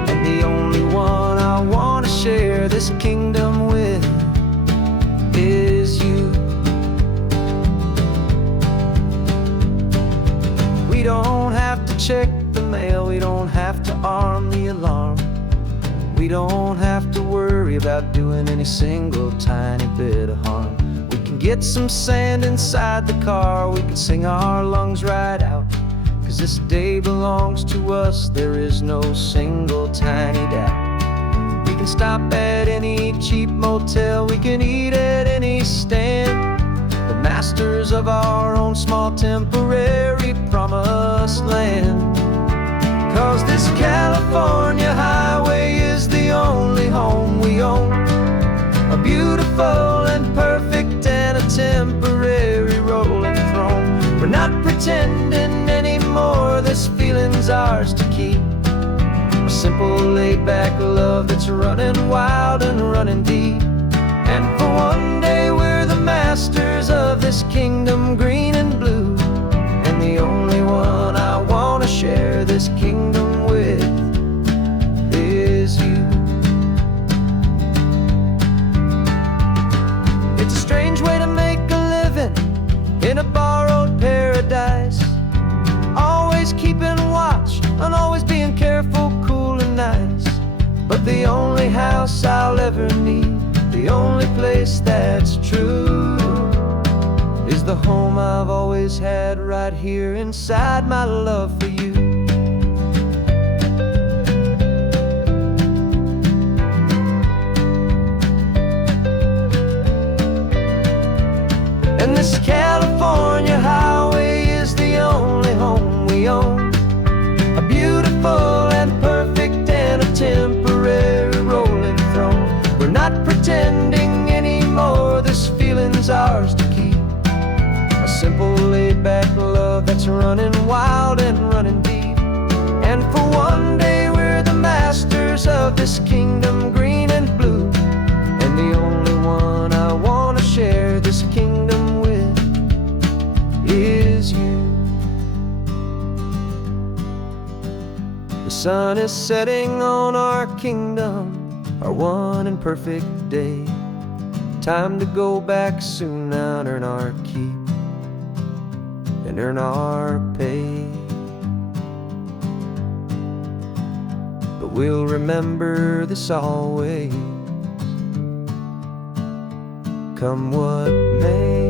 And the only one I want to share this kingdom with is you. We don't have to check the mail, we don't have to arm the alarm. We don't have to worry about doing any single tiny bit of harm. We can get some sand inside the car, we can sing our lungs right out. 'Cause this day belongs to us, there is no single tiny doubt. We can stop at any cheap motel, we can eat at any stand. The masters of our own small temporary promised land. 'Cause this California highway is the only home we own. A beautiful and perfect and a temporary rolling throne. We're not pretending anymore, this feeling's ours to keep. A simple laid-back love that's running wild and running deep. And for one day we're the masters of this kingdom green and blue. And the only one I want to share this kingdom with is you. It's a strange way to make a living in a borrowed paradise. Always keeping watch and always being careful, cool and nice. But the only house I'll ever need, the only place that's true, is the home I've always had right here inside my love for you. And this California highway is the only home we own. A beautiful and perfect and a temporary rolling throne. We're not pretending anymore, this feeling's ours to keep. A simple laid-back love that's running wild and running deep. And for one day we're the masters of this kingdom green and blue. And the only one I want to share this kingdom with is you. The sun is setting on our kingdom, our one and perfect day. Time to go back soon now and earn our keep and earn our pay. But we'll remember this always, come what may.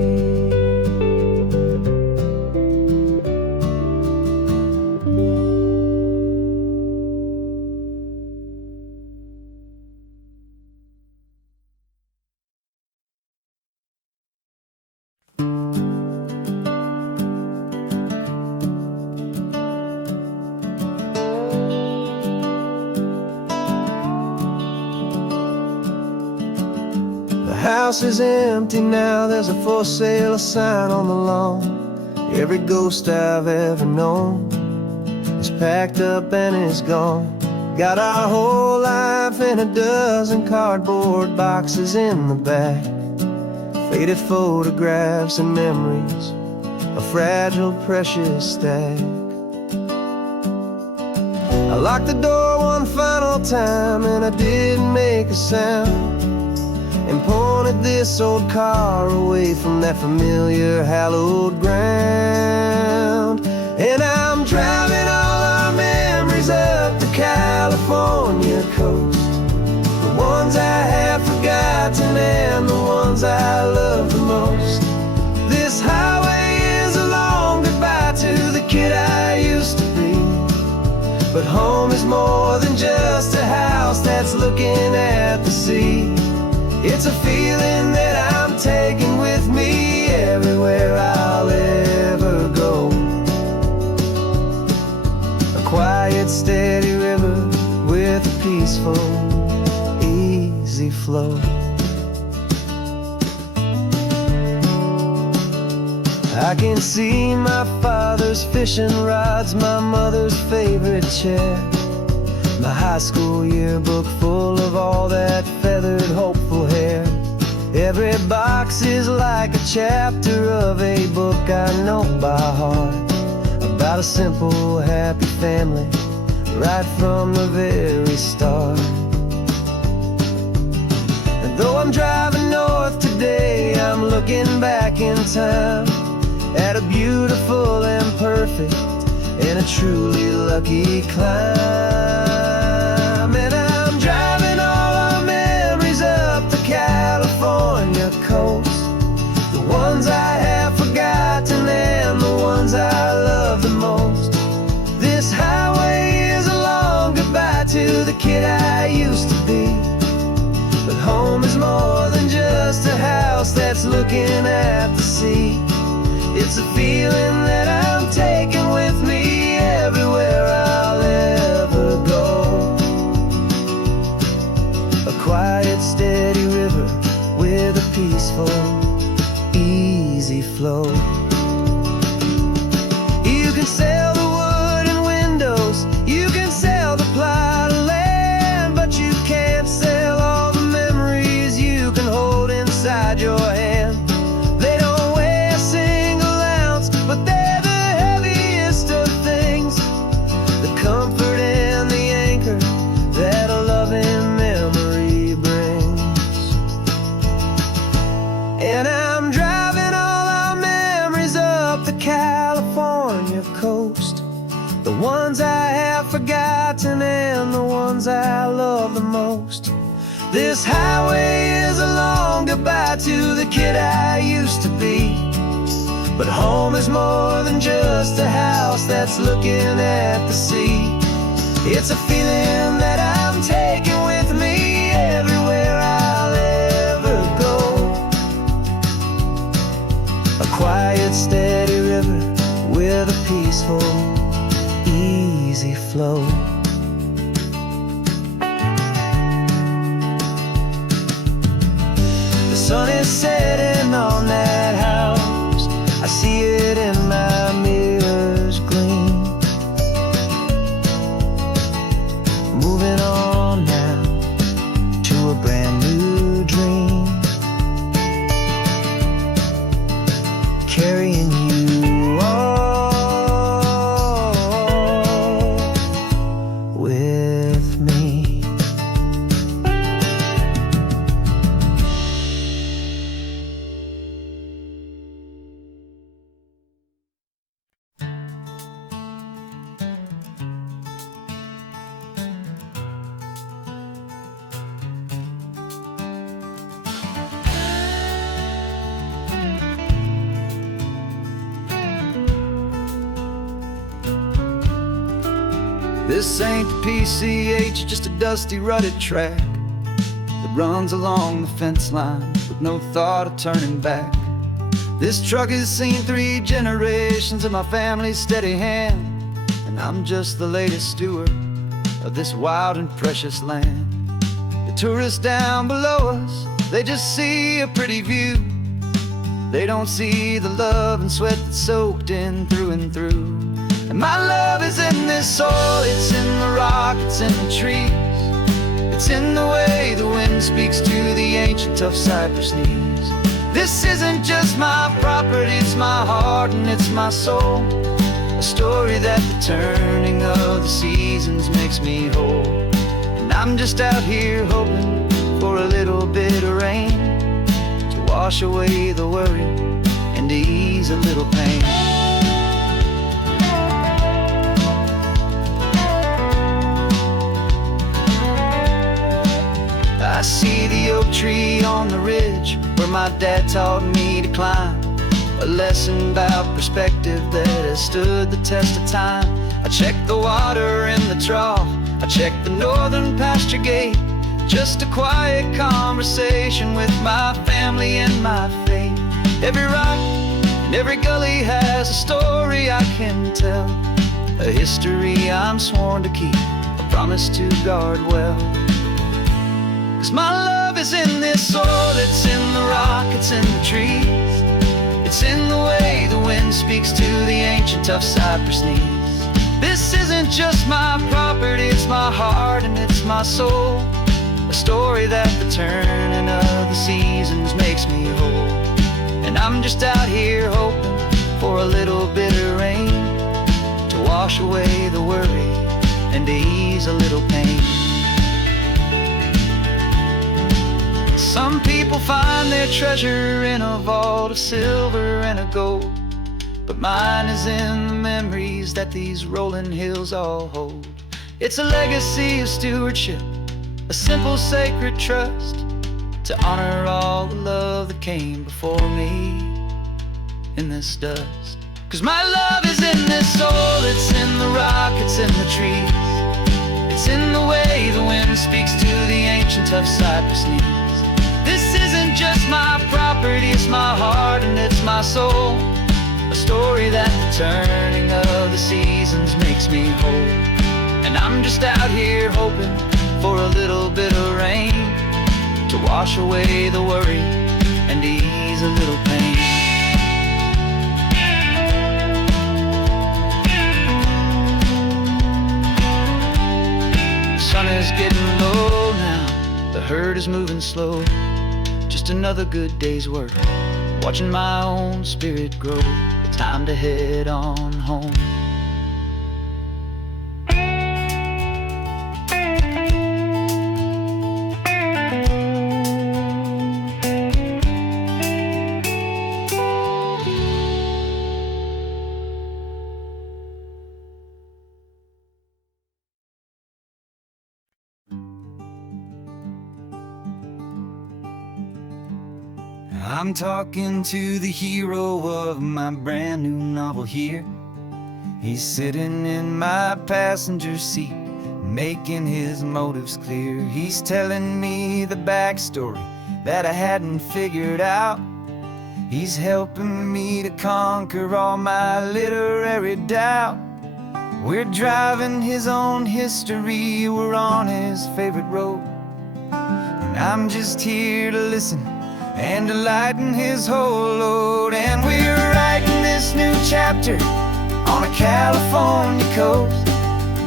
The house is empty now, there's a for sale sign on the lawn. Every ghost I've ever known is packed up and is gone. Got our whole life in a dozen cardboard boxes in the back. Faded photographs and memories, a fragile, precious stack. I locked the door one final time and I didn't make a sound, and pointed this old car away from that familiar hallowed ground. And I'm driving all our memories up the California coast, the ones I have forgotten and the ones I love the most. This highway is a long goodbye to the kid I used to be, but home is more than just a house that's looking at the sea. It's a feeling that I'm taking with me everywhere I'll ever go. A quiet, steady river with a peaceful, easy flow. I can see my father's fishing rods, my mother's favorite chair, my high school yearbook full of all that feathered, hopeful hair. Every box is like a chapter of a book I know by heart, about a simple, happy family, right from the very start. And though I'm driving north today, I'm looking back in time at a beautiful and perfect and a truly lucky climb. And I'm driving all our memories up the California coast, the ones I have forgotten and the ones I love the most. This highway is a long goodbye to the kid I used to be, but home is more than just a house that's looking at the sea. It's a feeling that I'm taking with me everywhere I'll ever go. A quiet, steady river with a peaceful, easy flow. You can sail the wooden windows, you can sail the plot of land, but you can't sail all the memories you can hold inside your hand. They don't weigh a single ounce, but they're the heaviest of things, the comfort and the anchor that a loving memory brings. And I'm driving all our memories up the California coast, the ones I have forgotten and the ones I love the most. This highway is a long goodbye to the kid I used to be, but home is more than just a house that's looking at the sea. It's a feeling that I'm taking with me everywhere I'll ever go. A quiet, steady river with a peaceful, easy flow. The sun is setting on that house, I see it in my mirror's gleam. Moving on now to a brand new dream, carrying you all with me. This ain't the PCH, just a dusty, rutted track that runs along the fence line with no thought of turning back. This truck has seen 3 generations of my family's steady hand, and I'm just the latest steward of this wild and precious land. The tourists down below us, they just see a pretty view. They don't see the love and sweat that's soaked in through and through. And my love is in this soil, it's in the rock, it's in the trees. It's in the way the wind speaks to the ancient tough cypress knees. This isn't just my property, it's my heart and it's my soul. A story that the turning of the seasons makes me whole. And I'm just out here hoping for a little bit of rain to wash away the worry and to ease a little pain. I see the oak tree on the ridge where my dad taught me to climb, a lesson about perspective that has stood the test of time. I check the water in the trough, I check the northern pasture gate, just a quiet conversation with my family and my faith. Every rock and every gully has a story I can tell, a history I'm sworn to keep, a promise to guard well. 'Cause my love is in this soil, it's in the rock, it's in the trees. It's in the way the wind wind speaks to the ancient tough cypress knees. This isn't just my property, it's my heart and it's my soul. A story that the turning of the seasons makes me whole. And I'm just out here hoping for a little bit of rain to wash away the worry and to ease a little pain. Some people find their treasure in a vault of silver and of gold, but mine is in the memories that these rolling hills all hold. It's a legacy of stewardship, a simple sacred trust, to honor all the love that came before me in this dust. 'Cause my love is in this soul, it's in the rock, it's in the trees. It's in the way the wind speaks to the ancient tough cypress knees. This isn't just my property, it's my heart and it's my soul. A story that the turning of the seasons makes me whole. And I'm just out here hoping for a little bit of rain to wash away the worry and ease a little pain. The sun is getting low now, the herd is moving slow. Just another good day's work, watching my own spirit grow. Time to head on home. I'm talking to the hero of my brand new novel here. He's sitting in my passenger seat, making his motives clear. He's telling me the backstory that I hadn't figured out. He's helping me to conquer all my literary doubt. We're driving his own history, we're on his favorite road, and I'm just here to listen and to lighten his whole load. And we're writing this new chapter on a California coast,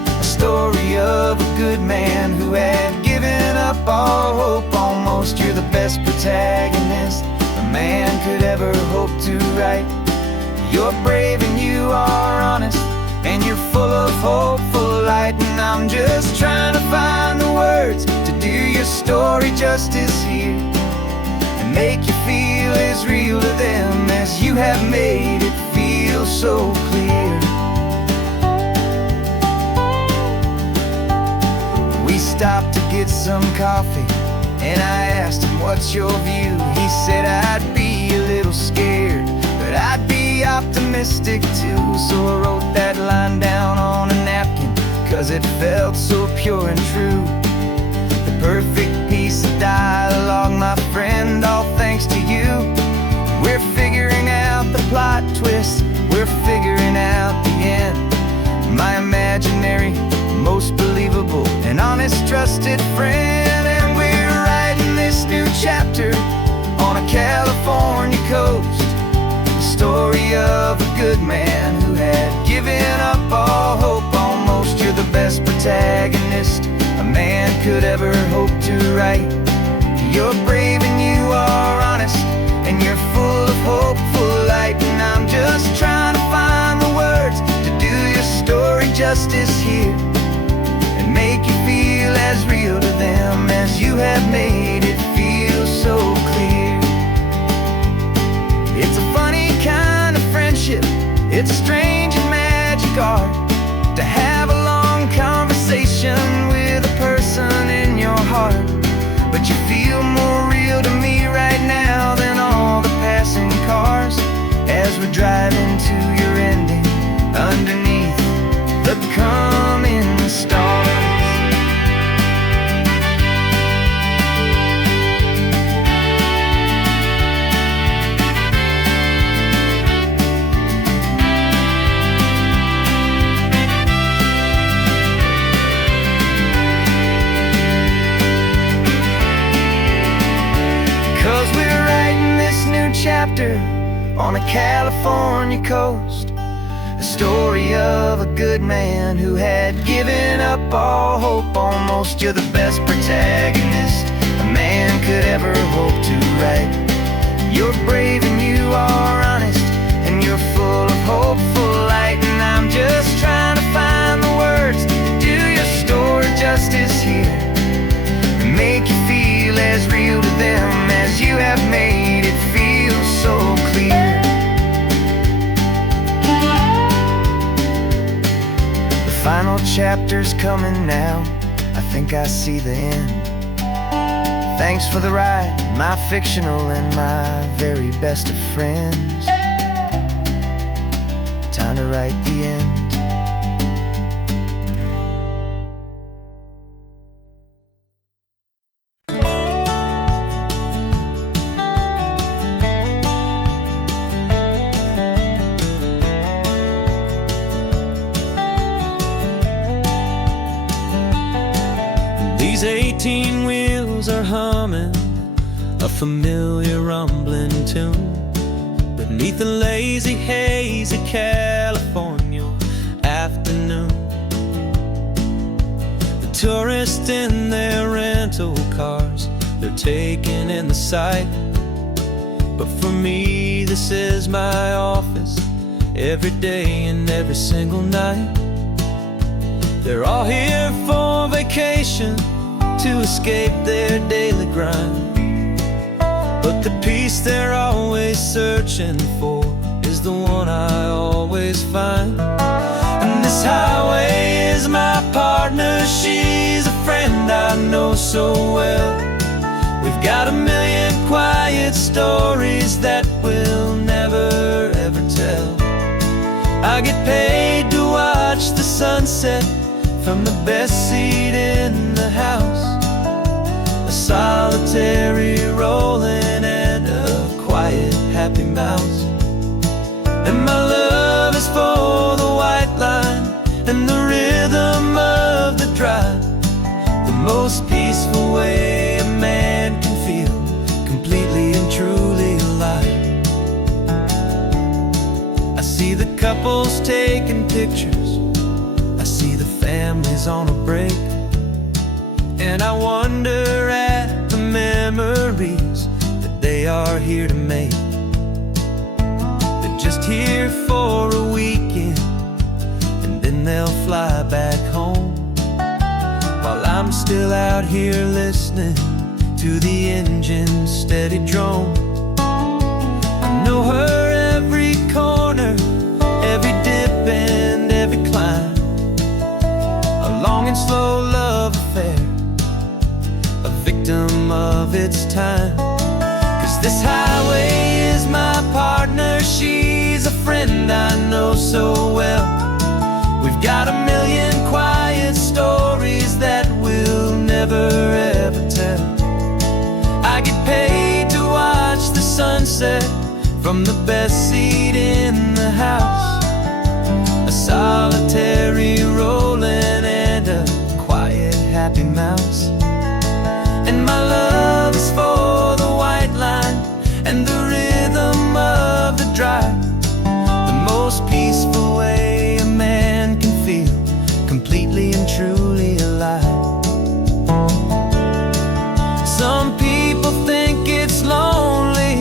a story of a good man who had given up all hope almost. You're the best protagonist a man could ever hope to write. You're brave and you are honest, and you're full of hopeful light. And I'm just trying to find the words to do your story justice here, make you feel as real to them as you have made it feel so clear. We stopped to get some coffee, and I asked him, what's your view? He said, I'd be a little scared, but I'd be optimistic too. So I wrote that line down on a napkin, 'cause it felt so pure and true. The perfect piece of dialogue, my friend, all thanks to you. We're figuring out the plot twist, we're figuring out the end. My imaginary, most believable and honest trusted friend. And we're writing this new chapter on a California coast, the story of a good man who had given up all hope almost. You're the best protagonist a man could ever hope to write. You're brave and you are honest, and you're full of hopeful light. And I'm just trying to find the words to do your story justice here, and make you feel as real to them as you have made it feel so clear. It's a funny kind of friendship, it's a strange and magic art to have a long conversation with a person in your heart. But you feel more real to me right now than all the passing cars, as we're driving to your ending underneath the coming stars. 'Cause we're writing this new chapter on a California coast. A story of a good man who had given up all hope almost. You're the best protagonist a man could ever hope to write. You're brave and you are honest, and you're full of hopeful light. And I'm just trying to find the words to do your story justice here, and make you feel as real to them as you have made it feel so clear. The final chapter's coming now, I think I see the end. Thanks for the ride, my fictional and my very best of friends. Time to write the end. These 18 wheels are humming a familiar rumbling tune beneath the lazy haze of California afternoon. The tourists in their rental cars, they're taking in the sight. But for me, this is my office every day and every single night. They're all here for vacation, to escape their daily grind. But the peace they're always searching for is the one I always find. And this highway is my partner, she's a friend I know so well. We've got a million quiet stories that we'll never ever tell. I get paid to watch the sunset from the best seat in the house. A solitary rolling and a quiet happy mouse. And my love is for the white line and the rhythm of the drive. The most peaceful way a man can feel completely and truly alive. I see the couples taking pictures, I see the families on a break, and I wonder at the memories that they are here to make. They're just here for a weekend, and then they'll fly back home, while I'm still out here listening to the engine's steady drone. I know her every corner, every dip and every climb. A long and slow love affair, a victim of its time. 'Cause this highway is my partner, she's a friend I know so well. We've got a million quiet stories that we'll never ever tell. I get paid to watch the sunset from the best seat in the house. A solitary rolling and a quiet happy mouse. And my love is for the white line and the rhythm of the drive. The most peaceful way a man can feel completely and truly alive. Some people think it's lonely,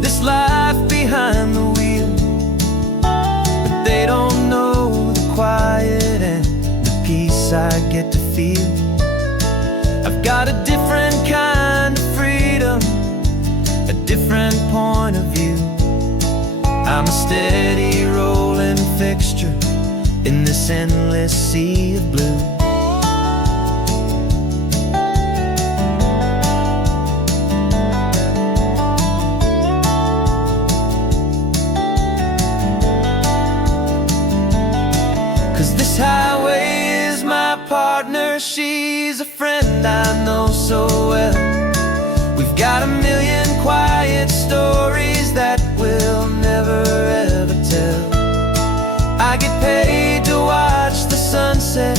this life behind the wheel, but they don't know the quiet and the peace I get to feel. I've got a different kind of freedom, a different point of view. I'm a steady rolling fixture in this endless sea of blue. This highway is my partner, she's a friend I know so well. We've got a million quiet stories that we'll never ever tell. I get paid to watch the sunset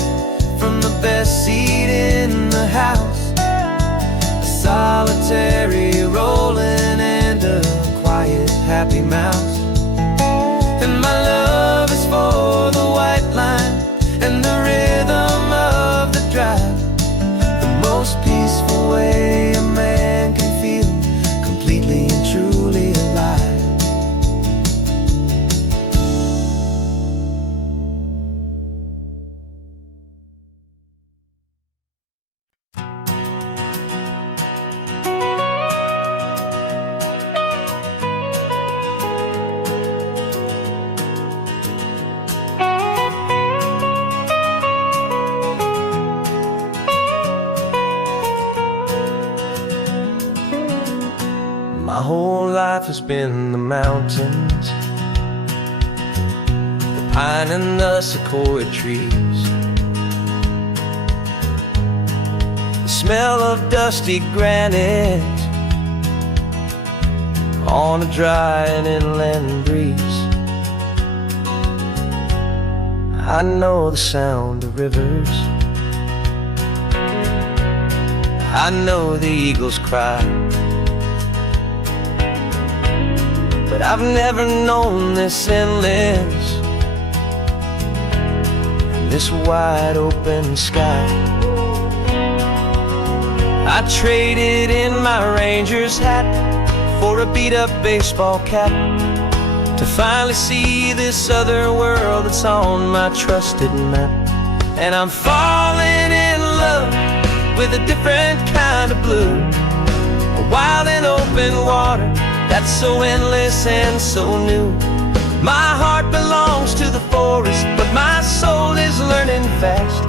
from the best seat in the house. A solitary rolling and a quiet happy mouse. My whole life has been the mountains, the pine and the sequoia trees, the smell of dusty granite on a dry and inland breeze. I know the sound of rivers, I know the eagles cry, but I've never known this endless and this wide open sky. I traded in my Ranger's hat for a beat-up baseball cap to finally see this other world that's on my trusted map. And I'm falling in love with a different kind of blue, a wild and open water that's so endless and so new. My heart belongs to the forest, but my soul is learning fast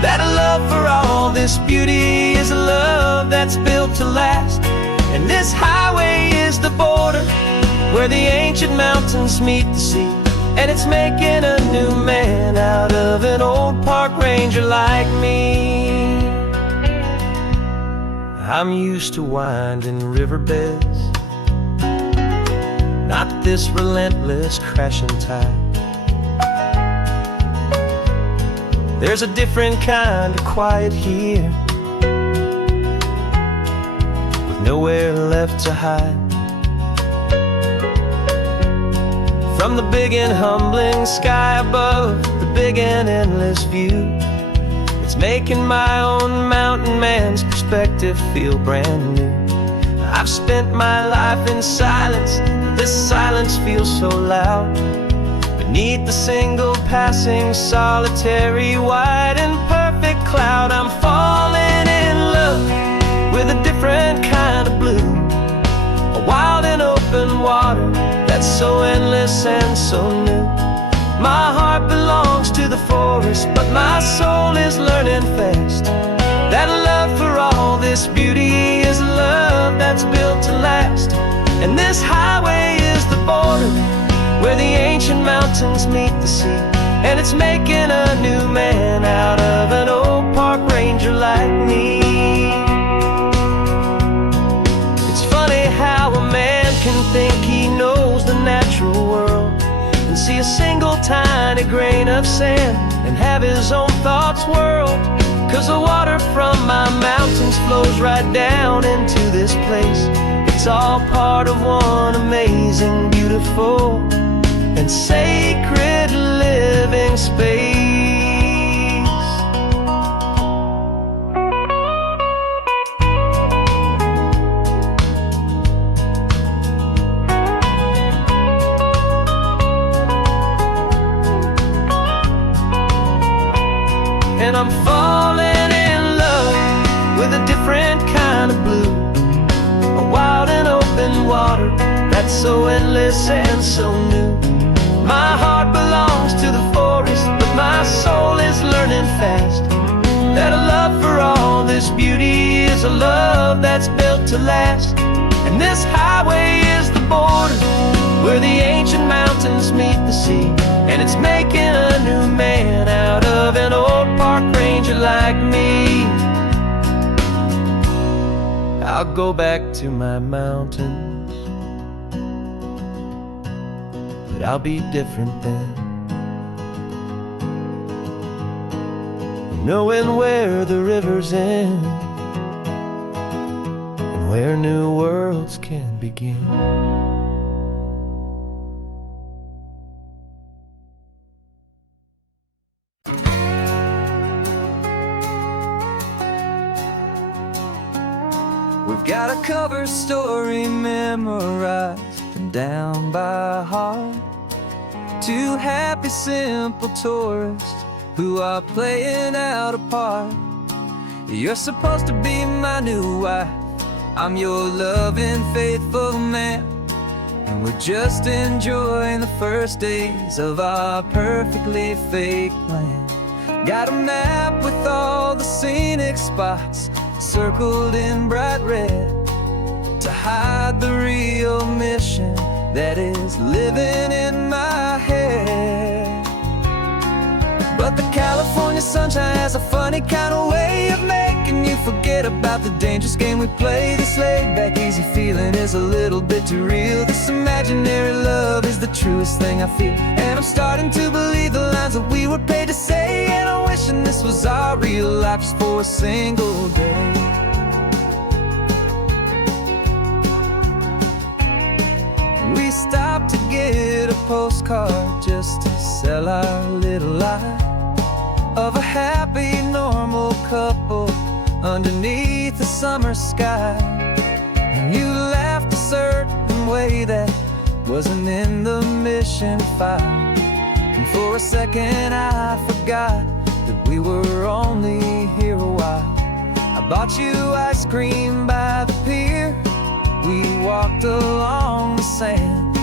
that a love for all this beauty is a love that's built to last. And this highway is the border where the ancient mountains meet the sea, and it's making a new man out of an old park ranger like me. I'm used to winding riverbeds, not this relentless crashing tide. There's a different kind of quiet here, with nowhere left to hide. From the big and humbling sky above, the big and endless view, it's making my own mountain man's perspective feel brand new. I've spent my life in silence, but this silence feels so loud. Beneath the single passing solitary white and perfect cloud, I'm falling in love with a different kind of blue, a wild and open water that's so endless and so new. My heart belongs to the forest, but my soul is learning fast that love for all this beauty is a love that's built to last. And this highway is the border where the ancient mountains meet the sea, and it's making a new man out of an old park ranger like me. It's funny how a man can think he knows the natural world and see a single tiny grain of sand and have his own thoughts whirled. 'Cause the water from my mountains flows right down into this place. It's all part of one amazing, beautiful, and sacred living space. And I'm falling in love with a different kind of blue, a wild and open water that's so endless and so new. My heart belongs to the forest, but my soul is learning fast that a love for all this beauty is a love that's built to last. And this highway is the border where the ancient mountains meet the sea, and it's making a new man out of an old park ranger like me. I'll go back to my mountains, but I'll be different then, knowing where the rivers end and where new worlds can begin. We've got a cover story memorized and down by heart. Two happy, simple tourists who are playing out a part. You're supposed to be my new wife, I'm your loving, faithful man, and we're just enjoying the first days of our perfectly fake plan. Got a map with all the scenic spots circled in bright red to hide the real that is living in my head. But the California sunshine has a funny kind of way of making you forget about the dangerous game we play. This laid-back, easy feeling is a little bit too real. This imaginary love is the truest thing I feel. And I'm starting to believe the lines that we were paid to say. And I'm wishing this was our real life just for a single day. We stopped to get a postcard just to sell our little lie of a happy, normal couple underneath the summer sky. And you laughed a certain way that wasn't in the mission file. And for a second I forgot that we were only here a while. I bought you ice cream by the pier. We walked along the sand,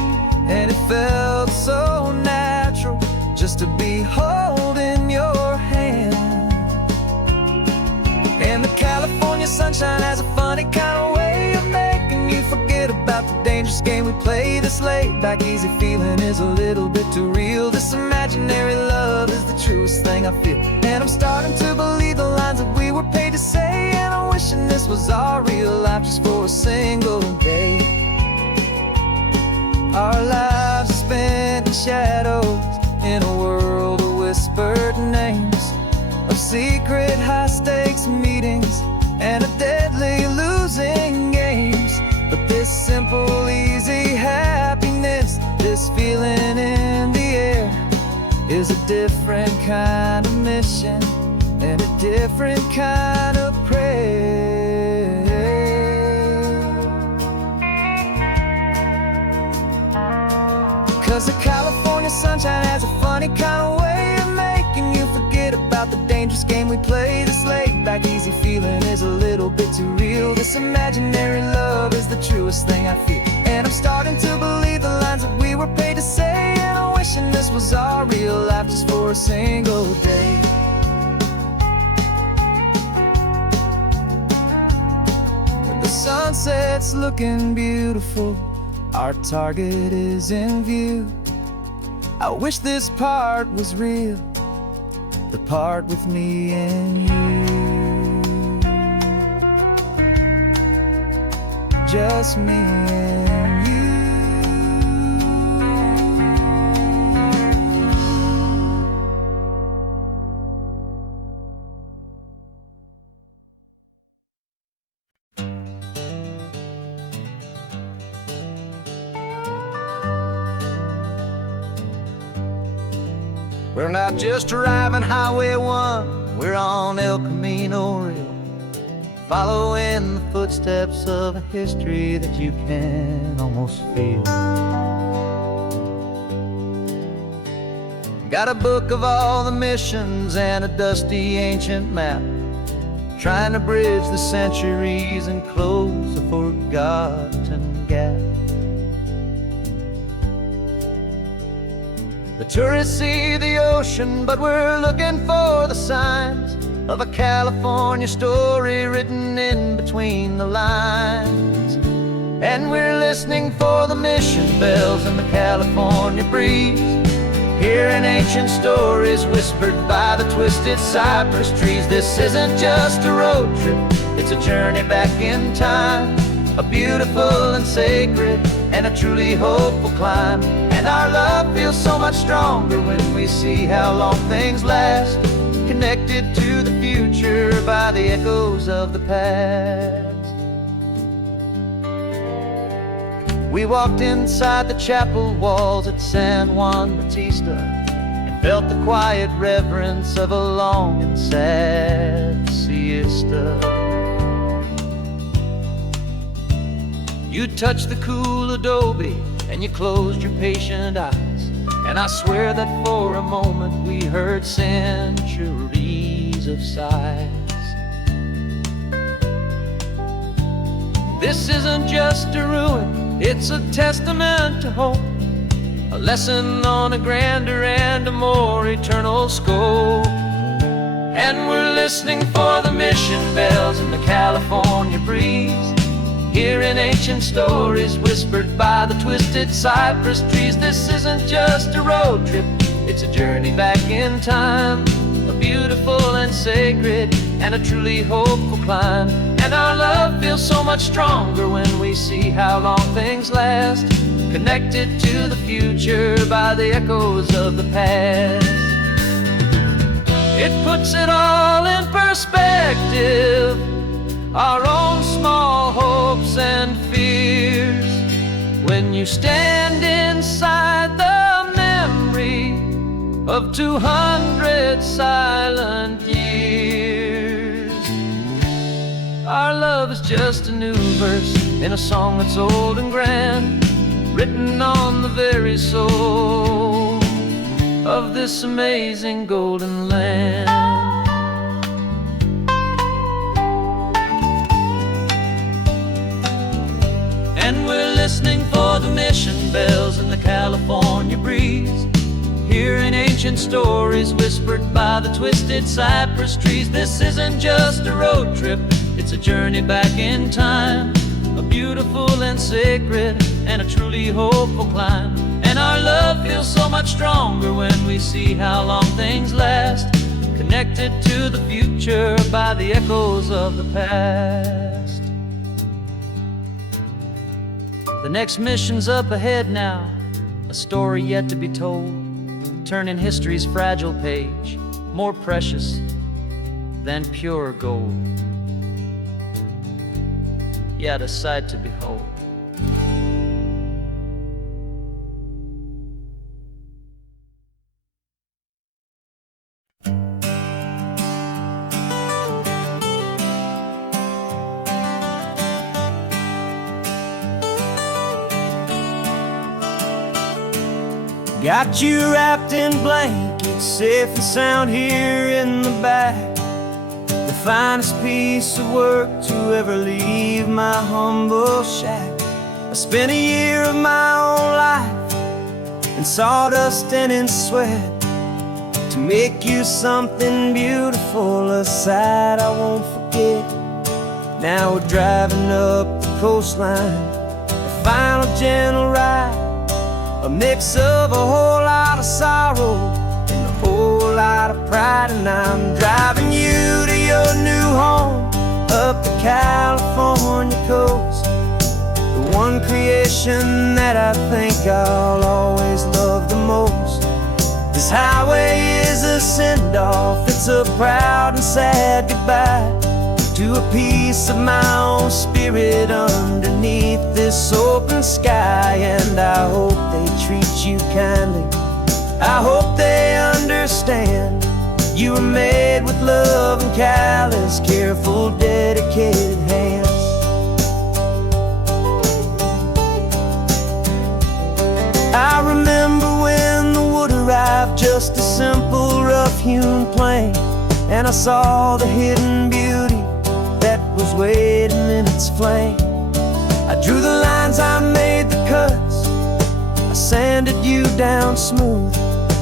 and it felt so natural just to be holding your hand. And the California sunshine has a funny kind of way of making you forget about the dangerous game we play. This laid-back, easy feeling is a little bit too real. This imaginary love is the truest thing I feel. And I'm starting to believe the lines that we were paid to say. And I'm wishing this was our real life just for a single day. Our lives are spent in shadows, in a world of whispered names, of secret high-stakes meetings and of deadly losing games. But this simple, easy happiness, this feeling in the air, is a different kind of mission and a different kind of prayer. 'Cause the California sunshine has a funny kind of way of making you forget about the dangerous game we play. This laid-back, easy feeling is a little bit too real. This imaginary love is the truest thing I feel. And I'm starting to believe the lines that we were paid to say. And I'm wishing this was our real life just for a single day. The sunset's looking beautiful, our target is in view. I wish this part was real, the part with me and you. Just me and you. We're not just driving Highway 1, we're on El Camino Real, following the footsteps of a history that you can almost feel. Got a book of all the missions and a dusty ancient map, trying to bridge the centuries and close a forgotten gap. The tourists see the ocean, but we're looking for the signs of a California story written in between the lines. And we're listening for the mission bells in the California breeze, hearing ancient stories whispered by the twisted cypress trees. This isn't just a road trip, it's a journey back in time, a beautiful and sacred and a truly hopeful climb. And our love feels so much stronger when we see how long things last, connected to the future by the echoes of the past. We walked inside the chapel walls at San Juan Bautista and felt the quiet reverence of a long and sad siesta. You touched the cool adobe and you closed your patient eyes, and I swear that for a moment we heard centuries of sighs. This isn't just a ruin, it's a testament to hope, a lesson on a grander and a more eternal scope. And we're listening for the mission bells in the California breeze, Hearing ancient stories whispered by the twisted cypress trees. This isn't just a road trip, it's a journey back in time. A beautiful and sacred and a truly hopeful climb. And our love feels so much stronger when we see how long things last, connected to the future by the echoes of the past. It puts it all in perspective, our own small hopes and fears, when you stand inside the memory of 200 silent years. Our love is just a new verse in a song that's old and grand, written on the very soul of this amazing golden land. And we're listening for the mission bells in the California breeze, hearing ancient stories whispered by the twisted cypress trees. This isn't just a road trip, it's a journey back in time. A beautiful and sacred and a truly hopeful climb. And our love feels so much stronger when we see how long things last, connected to the future by the echoes of the past. The next mission's up ahead now, a story yet to be told, turning history's fragile page more precious than pure gold. Yet a sight to behold. Got you wrapped in blankets, safe and sound here in the back. The finest piece of work to ever leave my humble shack. I spent a year of my own life in sawdust and in sweat to make you something beautiful, a sight I won't forget. Now we're driving up the coastline, a final gentle ride, a mix of a whole lot of sorrow and a whole lot of pride. And I'm driving you to your new home up the California coast, the one creation that I think I'll always love the most. This highway is a send-off, it's a proud and sad goodbye to a piece of my own spirit underneath this open sky. And I hope they treat you kindly, I hope they understand you were made with love and callous, careful, dedicated hands. I remember when the wood arrived, just a simple rough-hewn plank, and I saw the hidden beauty that was waiting in its flame. I drew the lines, I made the cuts, I sanded you down smooth.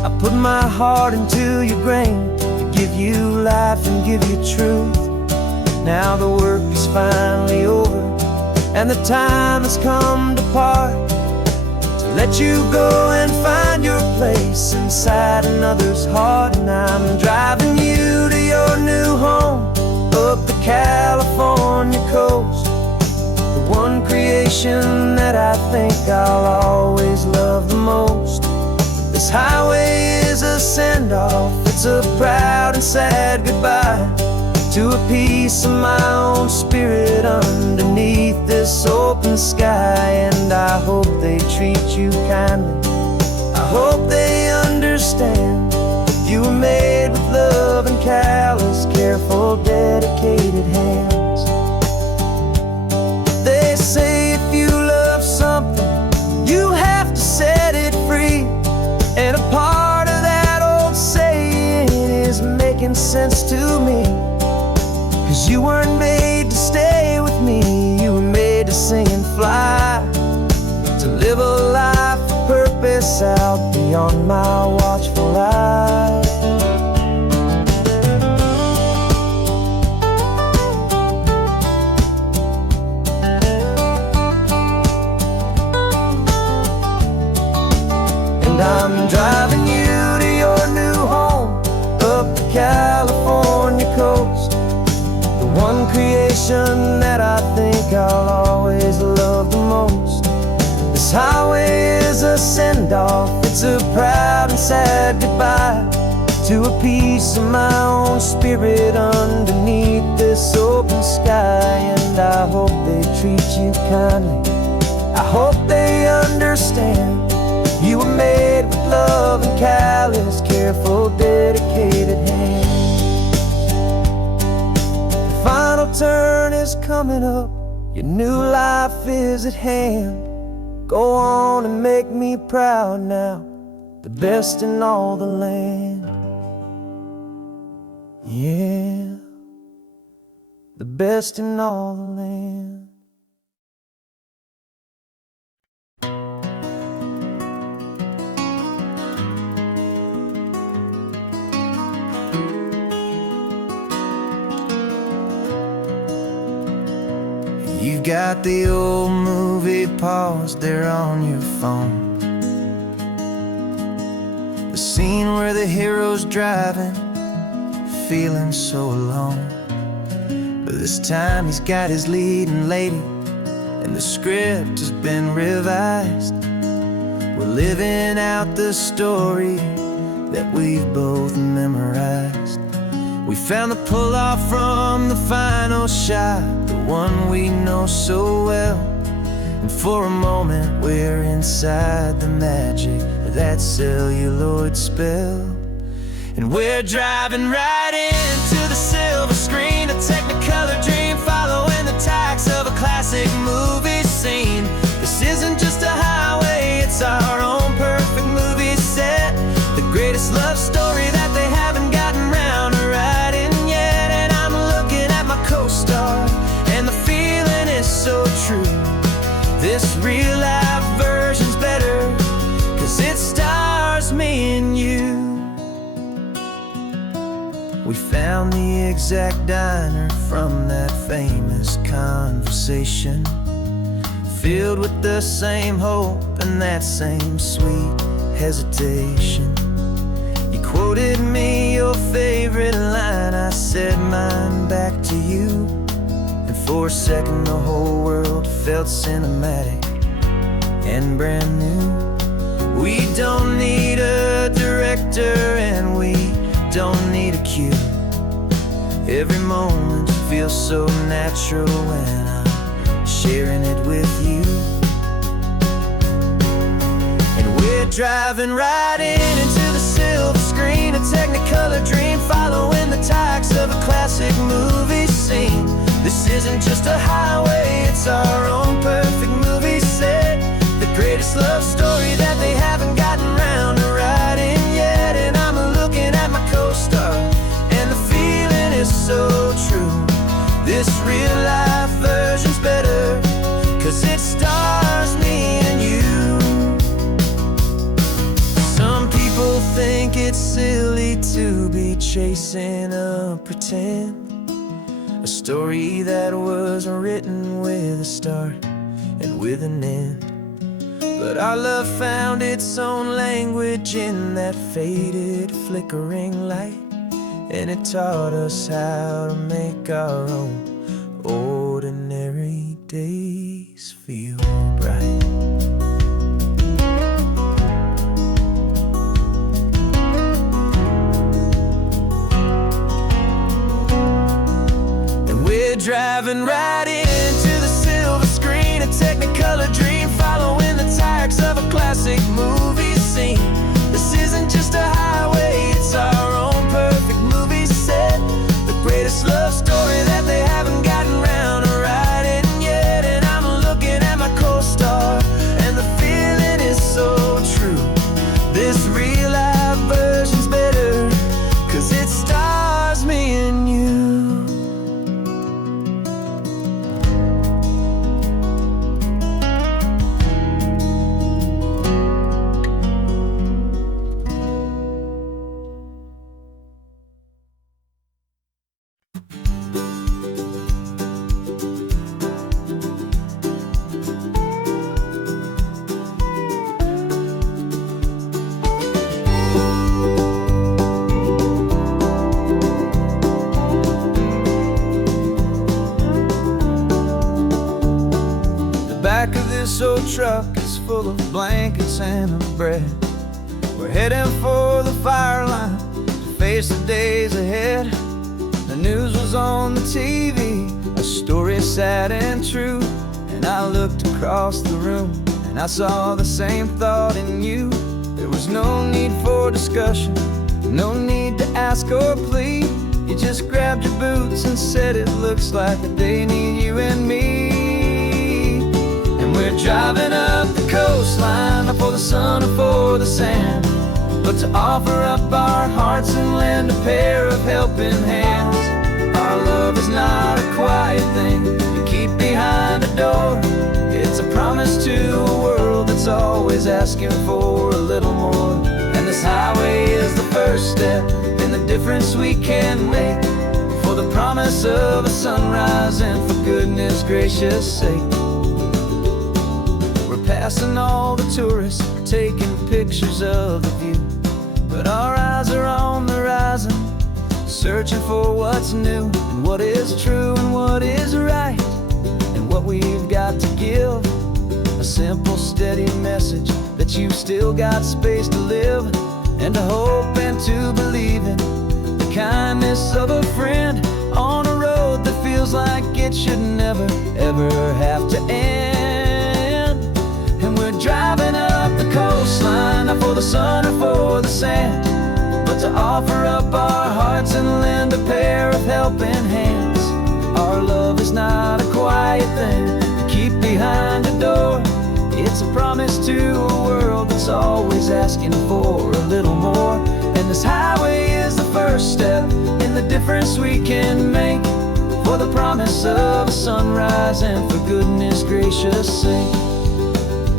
I put my heart into your grain to give you life and give you truth. Now the work is finally over and the time has come to part, to let you go and find your place inside another's heart. And I'm driving you to your new home up the California coast, the one creation that I think I'll always love the most. This highway is a send-off, it's a proud and sad goodbye to a piece of my own spirit underneath this open sky. And I hope they treat you kindly, I hope they understand you were made with love and callous, careful, dedicated hands. They say if you love something, you have to set it free. And a part of that old saying is making sense to me, 'cause you weren't made to stay with me, you were made to sing and fly, to live a life of purpose out beyond my watchful eye. creation that I think I'll always love the most. This highway is a send-off, it's a proud and sad goodbye to a piece of my own spirit underneath this open sky. And I hope they treat you kindly, I hope they understand you were made with love and callous, careful, dedicated hands. The final turn is coming up, your new life is at hand. Go on and make me proud now, the best in all the land. Yeah, the best in all the land. You've got the old movie paused there on your phone, the scene where the hero's driving, feeling so alone. But this time he's got his leading lady, and the script has been revised. We're living out the story that we've both memorized. We found the pull-off from the final shot, the one we know so well. And for a moment we're inside the magic of that celluloid spell. And we're driving right into the silver screen, a Technicolor dream, following the tacks of a classic movie scene. This isn't just a highway, it's our own perfect movie set, the greatest love story that they haven't gotten round to writing yet. And I'm looking at my co-star, and the feeling is so true. This real life version's better, 'cause it stars me and you. We found the exact diner from that famous conversation, filled with the same hope and that same sweet hesitation. You quoted me your favorite line, I said mine back to you. And for a second the whole world felt cinematic and brand new. We don't need a director and we don't need a cue. Every moment feels so natural when I'm sharing it with you. And we're driving right into the silver screen, a Technicolor dream, following the tacks of a classic movie scene. This isn't just a highway, it's our own perfect movie set, the greatest love story that they haven't gotten round to writing yet. And I'm looking at my co-star, and the feeling is so true. This real life version's better, 'cause it stars me and you. Some people think it's silly to be chasing a pretend, a story that was written with a start and with an end. But our love found its own language in that faded, flickering light, and it taught us how to make our own ordinary days feel bright. And we're driving right into the silver screen, a Technicolor dream, following the tacks of a classic movie scene. This isn't just a highway, it's our own perfect movie set, the greatest love story that they haven't gotten round to writing yet. And I'm looking at my back of this old truck is full of blankets and of bread. We're heading for the fire line to face the days ahead. The news was on the TV, a story sad and true. And I looked across the room and I saw the same thought in you. There was no need for discussion, no need to ask or plead. You just grabbed your boots and said it looks like that they need you and me. And we're driving up the coastline, not for the sun or for the sand, but to offer up our hearts and lend a pair of helping hands. Our love is not a quiet thing you keep behind a door. It's a promise to a world that's always asking for a little more. And this highway is the first step in the difference we can make, for the promise of a sunrise and for goodness gracious sake. We're passing all the tourists, taking pictures of the view, but our eyes are on the horizon, searching for what's new and what is true and what is right, and what we've got to give. A simple, steady message that you've still got space to live, and to hope and to believe in the kindness of a friend on a road that feels like it should never, ever have to end. And we're driving up the coastline, not for the sun or for the sand, but to offer up our hearts and lend a pair of helping hands. Our love is not a quiet thing to keep behind a door. It's a promise to a world that's always asking for a little more. And this highway is the first step in the difference we can make, for the promise of a sunrise and for goodness gracious sake.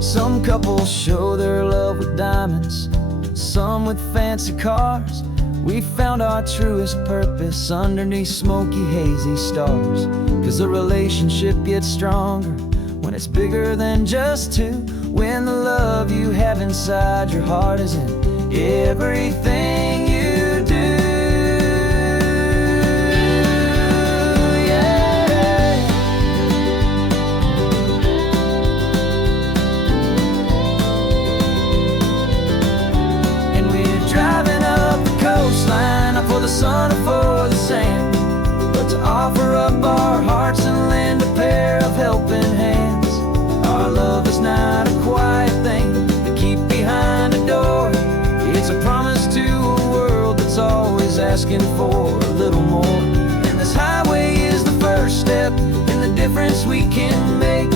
Some couples show their love with diamonds, some with fancy cars. We found our truest purpose underneath smoky, hazy stars. 'Cause a relationship gets stronger when it's bigger than just two, when the love you have inside your heart is in everything you do. Yeah. And we're driving up the coastline, not for the sun or for the sand, but to offer up our hearts and lend a pair of helping hands. Our love is not a quiet thing to keep behind a door. It's a promise to a world that's always asking for a little more. And this highway is the first step in the difference we can make,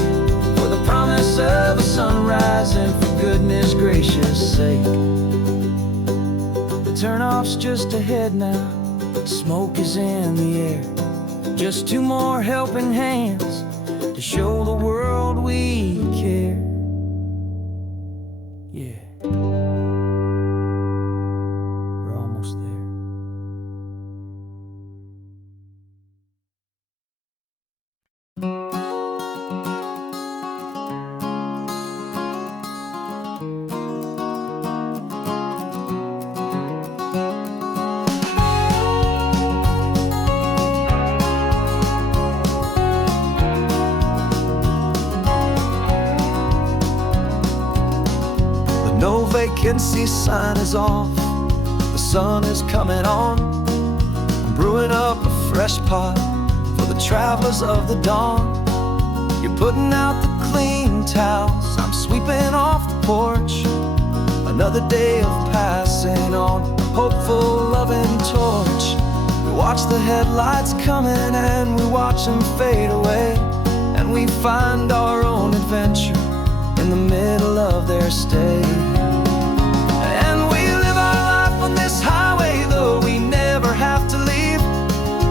for the promise of a sunrise and for goodness gracious sake. The turnoff's just ahead now, smoke is in the air. Just two more helping hands to show the world we care. Yeah. We're almost there. No vacancy sign is off, the sun is coming on. I'm brewing up a fresh pot for the travelers of the dawn. You're putting out the clean towels, I'm sweeping off the porch. Another day of passing on a hopeful, loving torch. We watch the headlights coming and we watch them fade away, and we find our own adventure in the middle of their stay. And we live our life on this highway, though we never have to leave.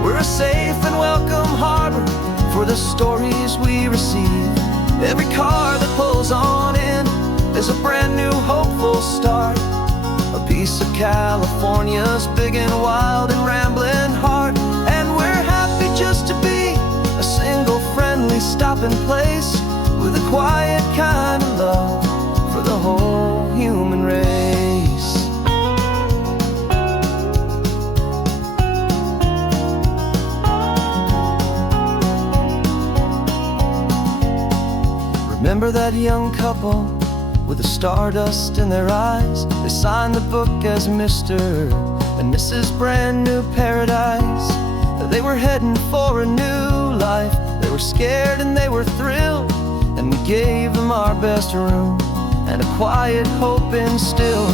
We're a safe and welcome harbor for the stories we receive. Every car that pulls on in is a brand new hopeful start, a piece of California's big and wild and rambling heart. And we're happy just to be a single friendly stopping place, with a quiet kind of love for the whole human race. Remember that young couple with the stardust in their eyes? They signed the book as Mr. and Mrs. Brand New Paradise. They were heading for a new life. They were scared and they were thrilled, and we gave them our best room and a quiet hope instilled.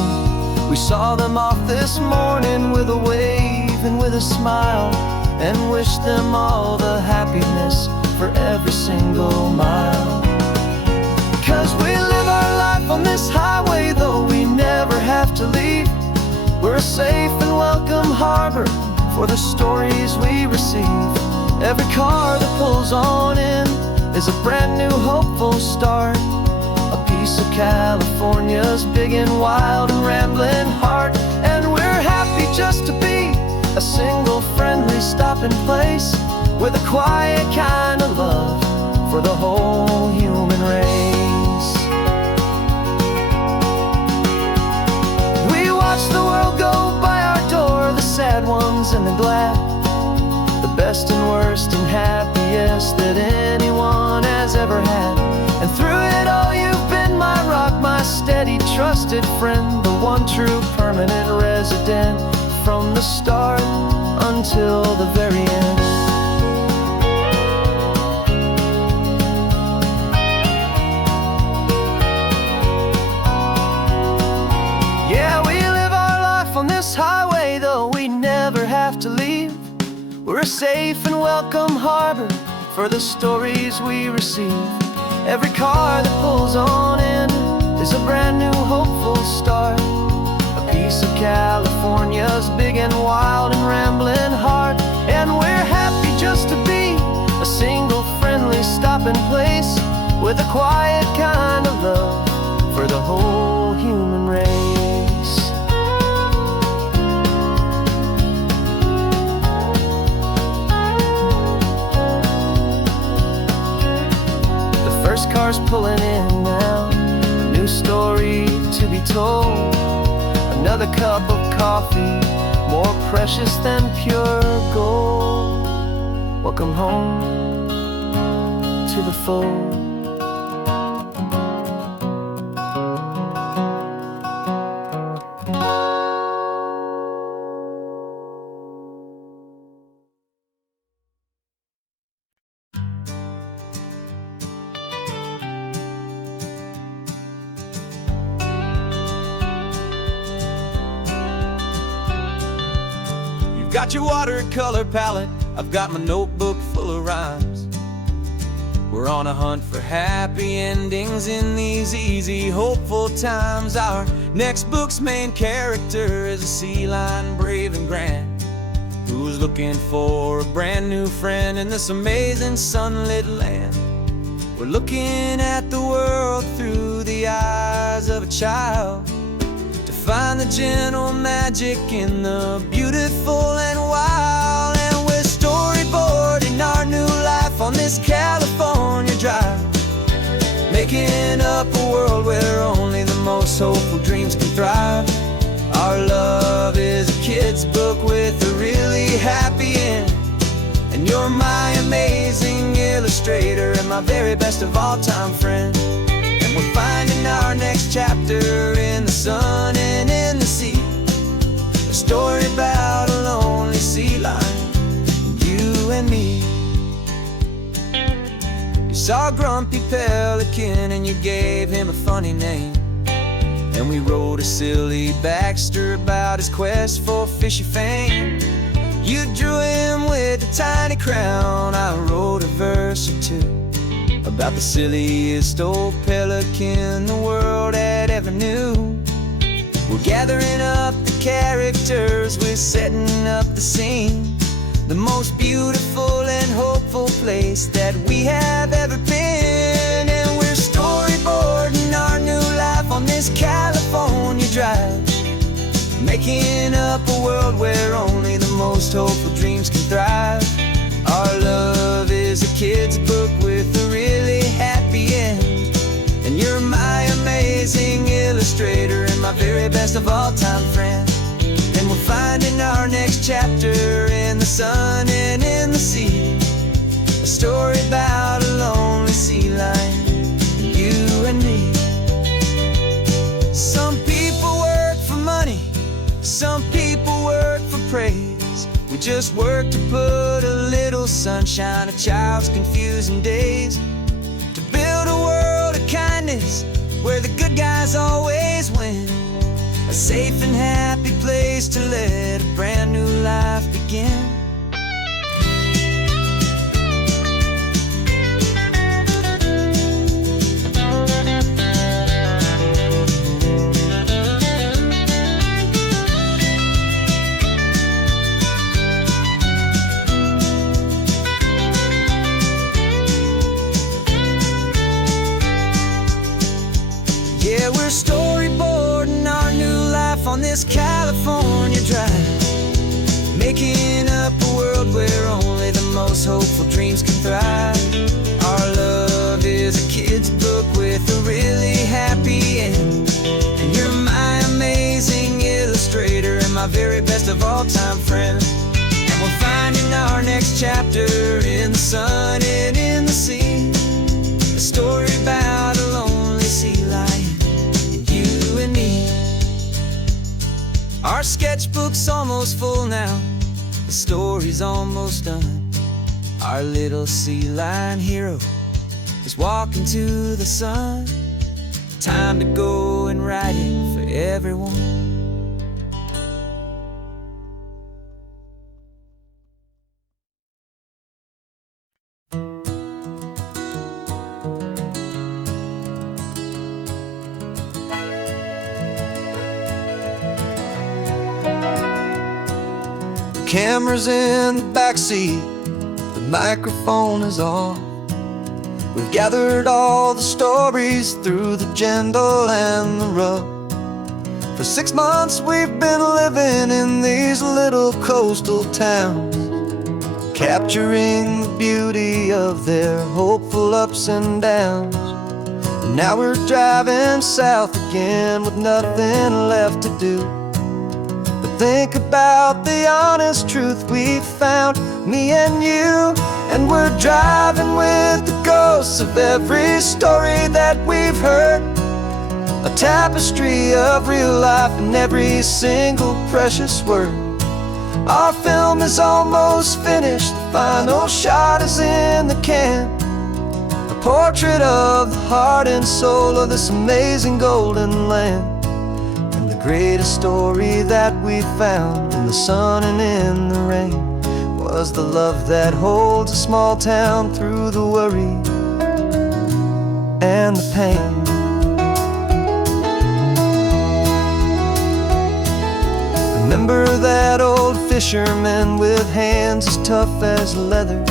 We saw them off this morning with a wave and with a smile, and wished them all the happiness for every single mile. 'Cause we live our life on this highway, though we never have to leave. We're a safe and welcome harbor for the stories we receive. Every car that pulls on in is a brand new hopeful start, a piece of California's big and wild and rambling heart. And we're happy just to be a single friendly stopping place with a quiet kind of love for the whole human race. We watch the world go by our door, the sad ones and the glad, the best and worst and happiest that anyone has ever had. And through it all you've been my rock, my steady trusted friend, the one true permanent resident from the start until the very end. Yeah, we live our life on this highway, though we never have to leave. We're a safe and welcome harbor for the stories we receive. Every car that pulls on in is a brand new hopeful start, a piece of California's big and wild and rambling heart. And we're happy just to be a single friendly stopping place with a quiet kind of love for the whole human race. Cars pulling in now, a new story to be told, another cup of coffee more precious than pure gold. Welcome home to the fold. Got your watercolor palette, I've got my notebook full of rhymes. We're on a hunt for happy endings in these easy, hopeful times. Our next book's main character is a sea lion, brave and grand, who's looking for a brand new friend in this amazing sunlit land. We're looking at the world through the eyes of a child, find the gentle magic in the beautiful and wild. And we're storyboarding our new life on this California drive, making up a world where only the most hopeful dreams can thrive. Our love is a kid's book with a really happy end, and you're my amazing illustrator and my very best of all time friend. We're finding our next chapter in the sun and in the sea, a story about a lonely sea lion, you and me. You saw a grumpy pelican and you gave him a funny name, and we wrote a silly Baxter about his quest for fishy fame. You drew him with a tiny crown, I wrote a verse or two about the silliest old pelican the world had ever knew. We're gathering up the characters, we're setting up the scene, the most beautiful and hopeful place that we have ever been. And we're storyboarding our new life on this California drive, making up a world where only the most hopeful dreams can thrive. Our love is a kid's book with a really happy end, and you're my amazing illustrator and my very best of all time friend. And we're finding our next chapter in the sun and in the sea, a story about a lonely sea lion, you just work to put a little sunshine, a child's confusing days, to build a world of kindness where the good guys always win. A safe and happy place to let a brand new life begin. Yeah, we're storyboarding our new life on this California drive, making up a world where only the most hopeful dreams can thrive. Our love is a kid's book with a really happy end, and you're my amazing illustrator and my very best of all-time friend. And we're finding our next chapter in the sun and in the sea, a story about a lonely sea lion, you and me. Our sketchbook's almost full now, the story's almost done. Our little sea lion hero is walking to the sun. Time to go and write it for everyone. Camera's in the backseat, the microphone is on. We've gathered all the stories through the gentle and the rough. For 6 months we've been living in these little coastal towns, capturing the beauty of their hopeful ups and downs. And now we're driving south again with nothing left to do. Think about the honest truth we've found, me and you. And we're driving with the ghosts of every story that we've heard, a tapestry of real life and every single precious word. Our film is almost finished, the final shot is in the can, a portrait of the heart and soul of this amazing golden land. The greatest story that we found in the sun and in the rain was the love that holds a small town through the worry and the pain. Remember that old fisherman with hands as tough as leather?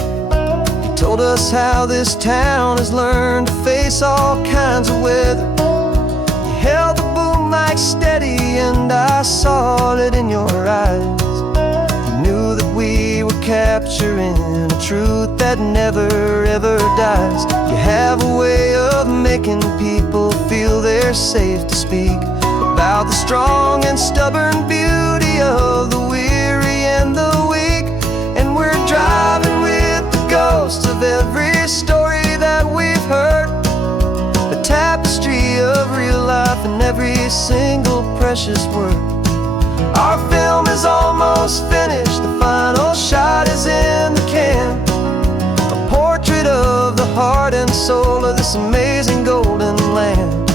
He told us how this town has learned to face all kinds of weather. You held the boom mic steady and I saw it in your eyes. You knew that we were capturing a truth that never ever dies. You have a way of making people feel they're safe to speak about the strong and stubborn beauty of the weary and the weak. And we're driving with the ghosts of every story that we've heard, the tapestry of real life and every single precious word. Our film is almost finished, the final shot is in the can, a portrait of the heart and soul of this amazing golden land.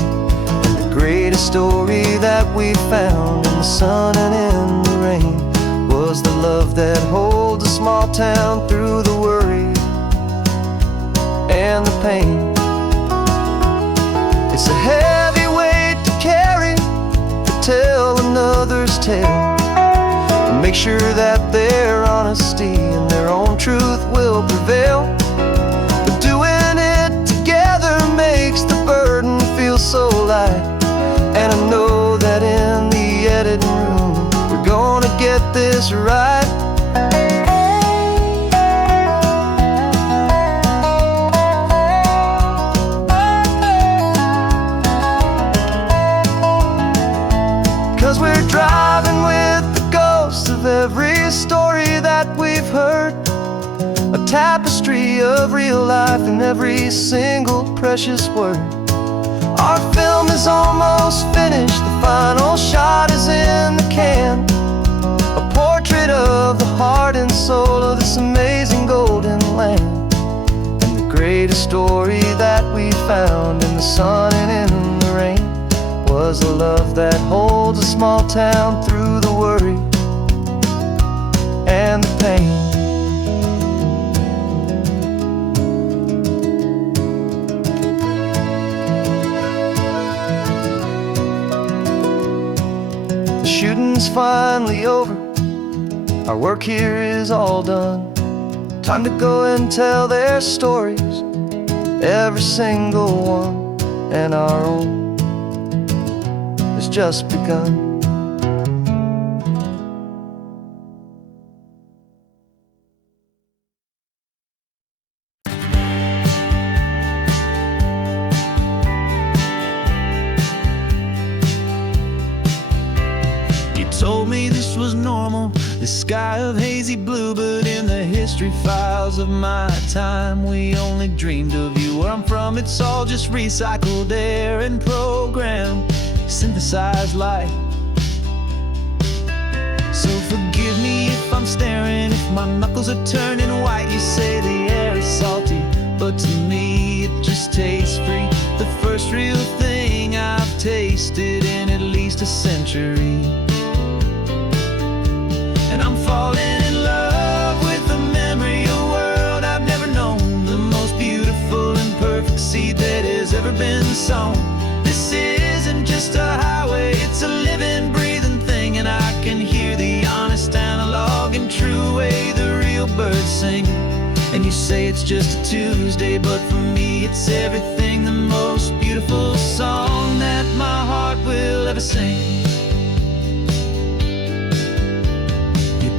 And the greatest story that we found in the sun and in the rain was the love that holds a small town through the worry and the pain. It's a heavy weight to carry, to tell another's tale, and make sure that their honesty and their own truth will prevail. But doing it together makes the burden feel so light. And I know that in the editing room we're gonna get this right. 'Cause we're driving with the ghosts of every story that we've heard, a tapestry of real life and every single precious word. Our film is almost finished, the final shot is in the can, a portrait portrait of the heart and soul of this amazing golden land. And the greatest story that we found in the sun and in the rain was a love that holds a small town through the worry and the pain. The shooting's finally over, our work here is all done. Time to go and tell their stories, every single one, and our own has just begun. Told me this was normal, the sky of hazy blue, but in the history files of my time, we only dreamed of you. Where I'm from, it's all just recycled air and programmed, synthesized light. So forgive me if I'm staring, if my knuckles are turning white. You say the air is salty, but to me it just tastes free. The first real thing I've tasted in at least a century. And I'm falling in love with the memory of a world I've never known, the most beautiful and perfect seed that has ever been sown. This isn't just a highway, it's a living, breathing thing, and I can hear the honest, analog, and true way the real birds sing. And you say it's just a Tuesday, but for me it's everything, the most beautiful song that my heart will ever sing.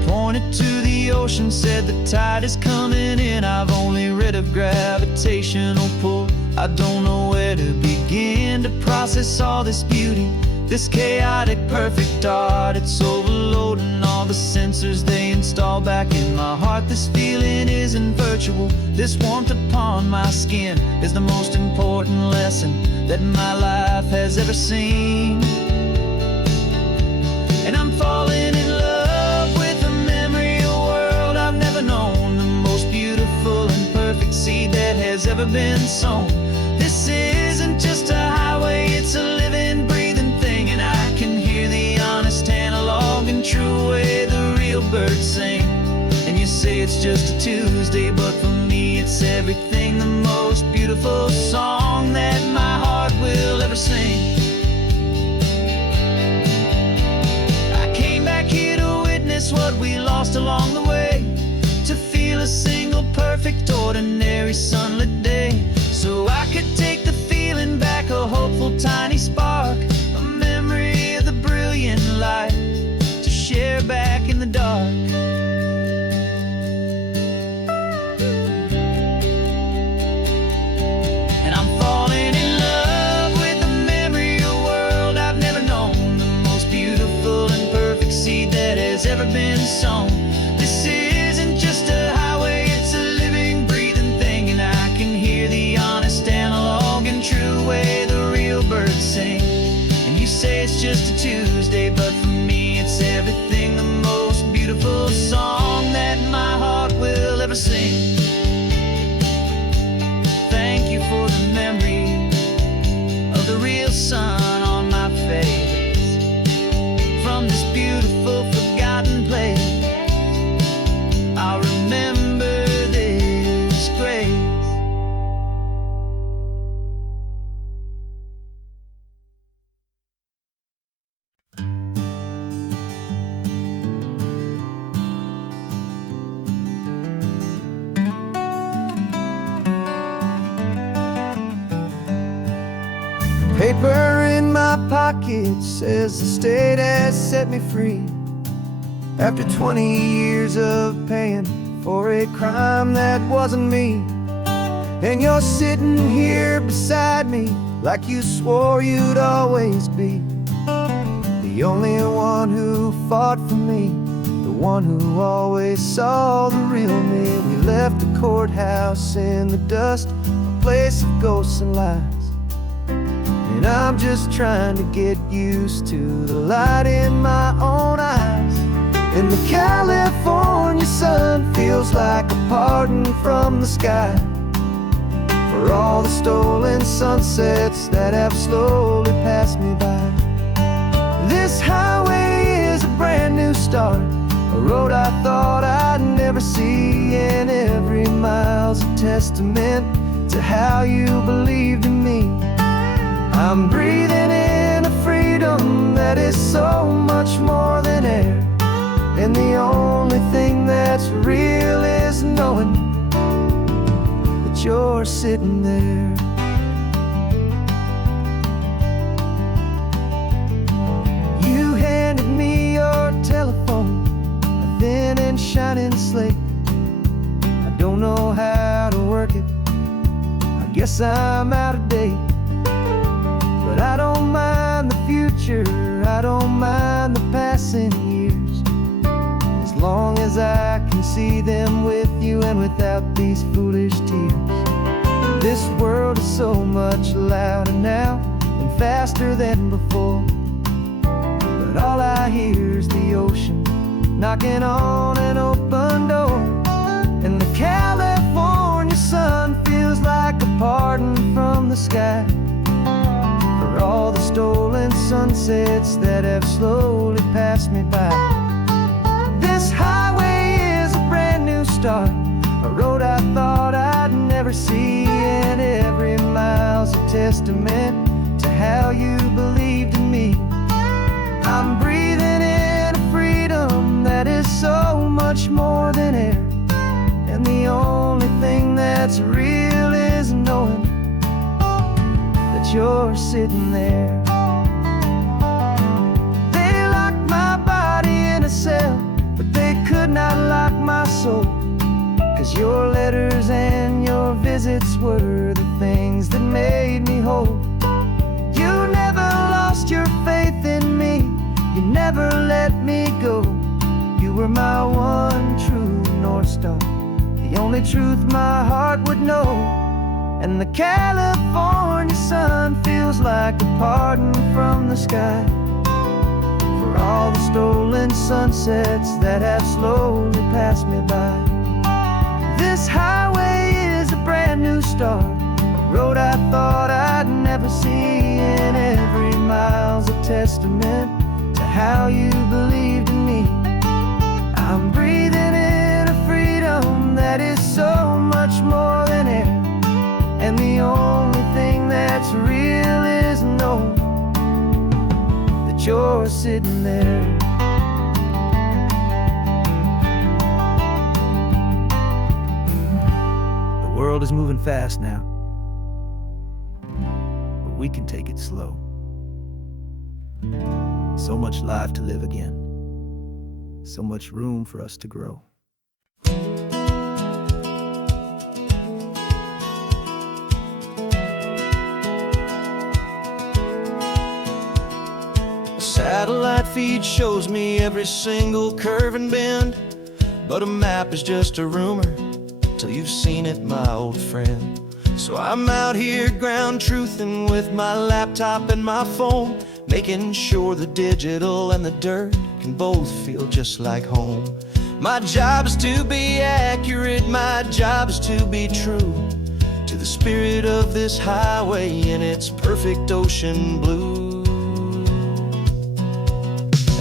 Pointed to the ocean, said the tide is coming in. I've only read of gravitational pull. I don't know where to begin to process all this beauty, this chaotic, perfect art. It's overloading all the sensors they install back in my heart. This feeling isn't virtual. This warmth upon my skin is the most important lesson that my life has ever seen. And I'm falling in love with a memory of a world I've never known, the most beautiful and perfect seed that has ever been sown. This isn't just a highway, it's a living, breathing thing, and I can hear the honest, analog, and true way the real birds sing. And you say it's just a Tuesday, but for me it's everything, the most beautiful song that my heart will ever sing. What we lost along the way, to feel a single perfect ordinary sunlit day, so I could take the feeling back, a hopeful tiny spark, a memory of the brilliant light to share back in the dark. And I'm falling in love with the memory of a world I've never known, the most beautiful and perfect seed that has ever been sown. This isn't just a highway, it's a living, breathing thing, and I can hear the honest, analog, and true way the real birds sing. And you say it's just a Tuesday, but for me it's everything, the most beautiful song that my heart will ever sing. Thank you for the memory of the real sun on my face, from this beautiful forgotten place. I'll remember this grace. Paper in my pocket says the state has set me free, after 20 years of paying for a crime that wasn't me. And you're sitting here beside me like you swore you'd always be, the only one who fought for me, the one who always saw the real me. We left the courthouse in the dust, a place of ghosts and lies, and I'm just trying to get used to the light in my own eyes. And the California sun feels like a pardon from the sky for all the stolen sunsets that have slowly passed me by. This highway is a brand new start, a road I thought I'd never see, and every mile's a testament to how you believed in me. I'm breathing in a freedom that is so much more than air, and the only thing that's real is knowing that you're sitting there. You handed me your telephone, a thin and shining slate. I don't know how to work it, I guess I'm out of date. But I don't mind the future, I don't mind the passing years, as long as I can see them with you and without these foolish tears. This world is so much louder now and faster than before, but all I hear is the ocean knocking on an open door. And the California sun feels like a pardon from the sky for all the stolen sunsets that have slowly passed me by. This highway is a brand new start, a road I thought I'd never see, and every mile's a testament to how you believed in me. I'm breathing in a freedom that is so much more than air, and the only thing that's real is knowing that you're sitting there. They locked my body in a cell, but they could not lock my soul, 'cause your letters and your visits were the things that made me whole. You never lost your faith in me, you never let me go. You were my one true North Star, the only truth my heart would know. And the California sun feels like a pardon from the sky for all the stolen sunsets that have slowly passed me by. This highway is a brand new start, a road I thought I'd never see, and every mile's a testament to how you believed in me. I'm breathing in a freedom that is so much more than air, and the only thing that's real is knowing that you're sitting there. The world is moving fast now, but we can take it slow. So much life to live again, so much room for us to grow. Satellite feed shows me every single curve and bend, but a map is just a rumor till you've seen it, my old friend. So I'm out here ground truthing with my laptop and my phone, making sure the digital and the dirt can both feel just like home. My job is to be accurate, my job is to be true to the spirit of this highway in its perfect ocean blue.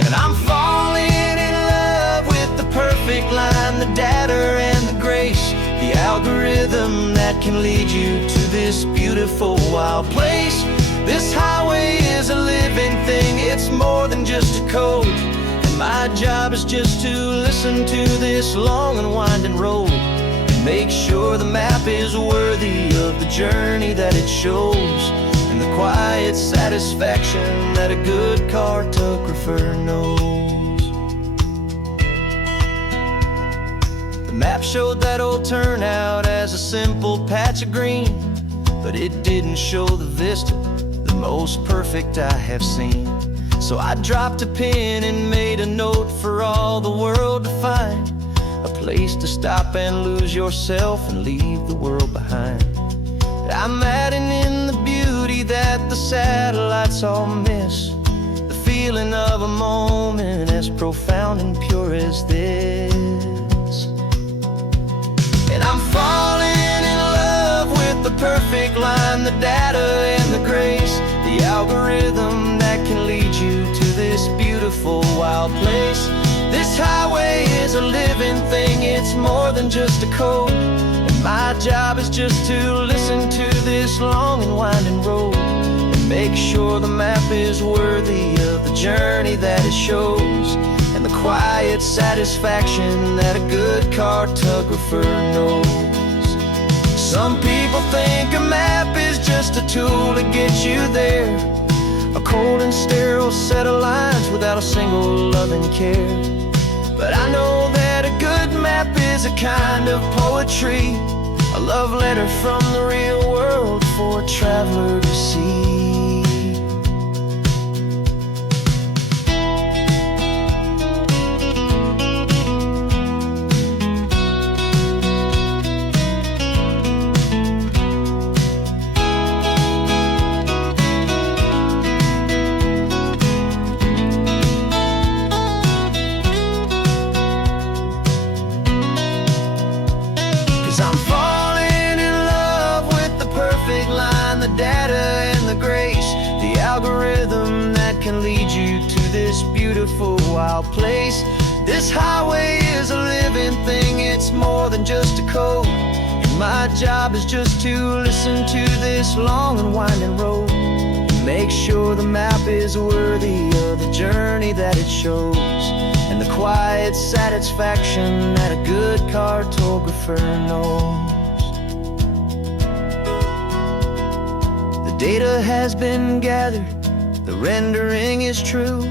And I'm falling in love with the perfect line, the data and the grace, the algorithm that can lead you to this beautiful wild place. This highway is a living thing, it's more than just a code, and my job is just to listen to this long and winding road and make sure the map is worthy of the journey that it shows, and the quiet satisfaction that a good cartographer knows. The map showed that old turnout as a simple patch of green, but it didn't show the vista, the most perfect I have seen. So I dropped a pin and made a note for all the world to find, a place to stop and lose yourself and leave the world behind. I'm adding in the beauty that the satellites all miss, the feeling of a moment as profound and pure as this. And I'm falling in love with the perfect line, the data and the grace, the algorithm that can lead you to this beautiful wild place. This highway is a living thing, it's more than just a code. And my job is just to listen to this long and winding road and make sure the map is worthy of the journey that it shows, and the quiet satisfaction that a good cartographer knows. Some people think a map is just a tool to get you there, a cold and sterile set of lines without a single loving care. But I know that a good map is a kind of poetry, a love letter from the real world for a traveler to see. I'm falling in love with the perfect line, the data and the grace, the algorithm that can lead you to this beautiful wild place. This highway is a living thing, it's more than just a code. And my job is just to listen to this long and winding road and make sure the map is worthy of the journey that it shows, and the quiet satisfaction that a good cartographer knows. The data has been gathered, the rendering is true.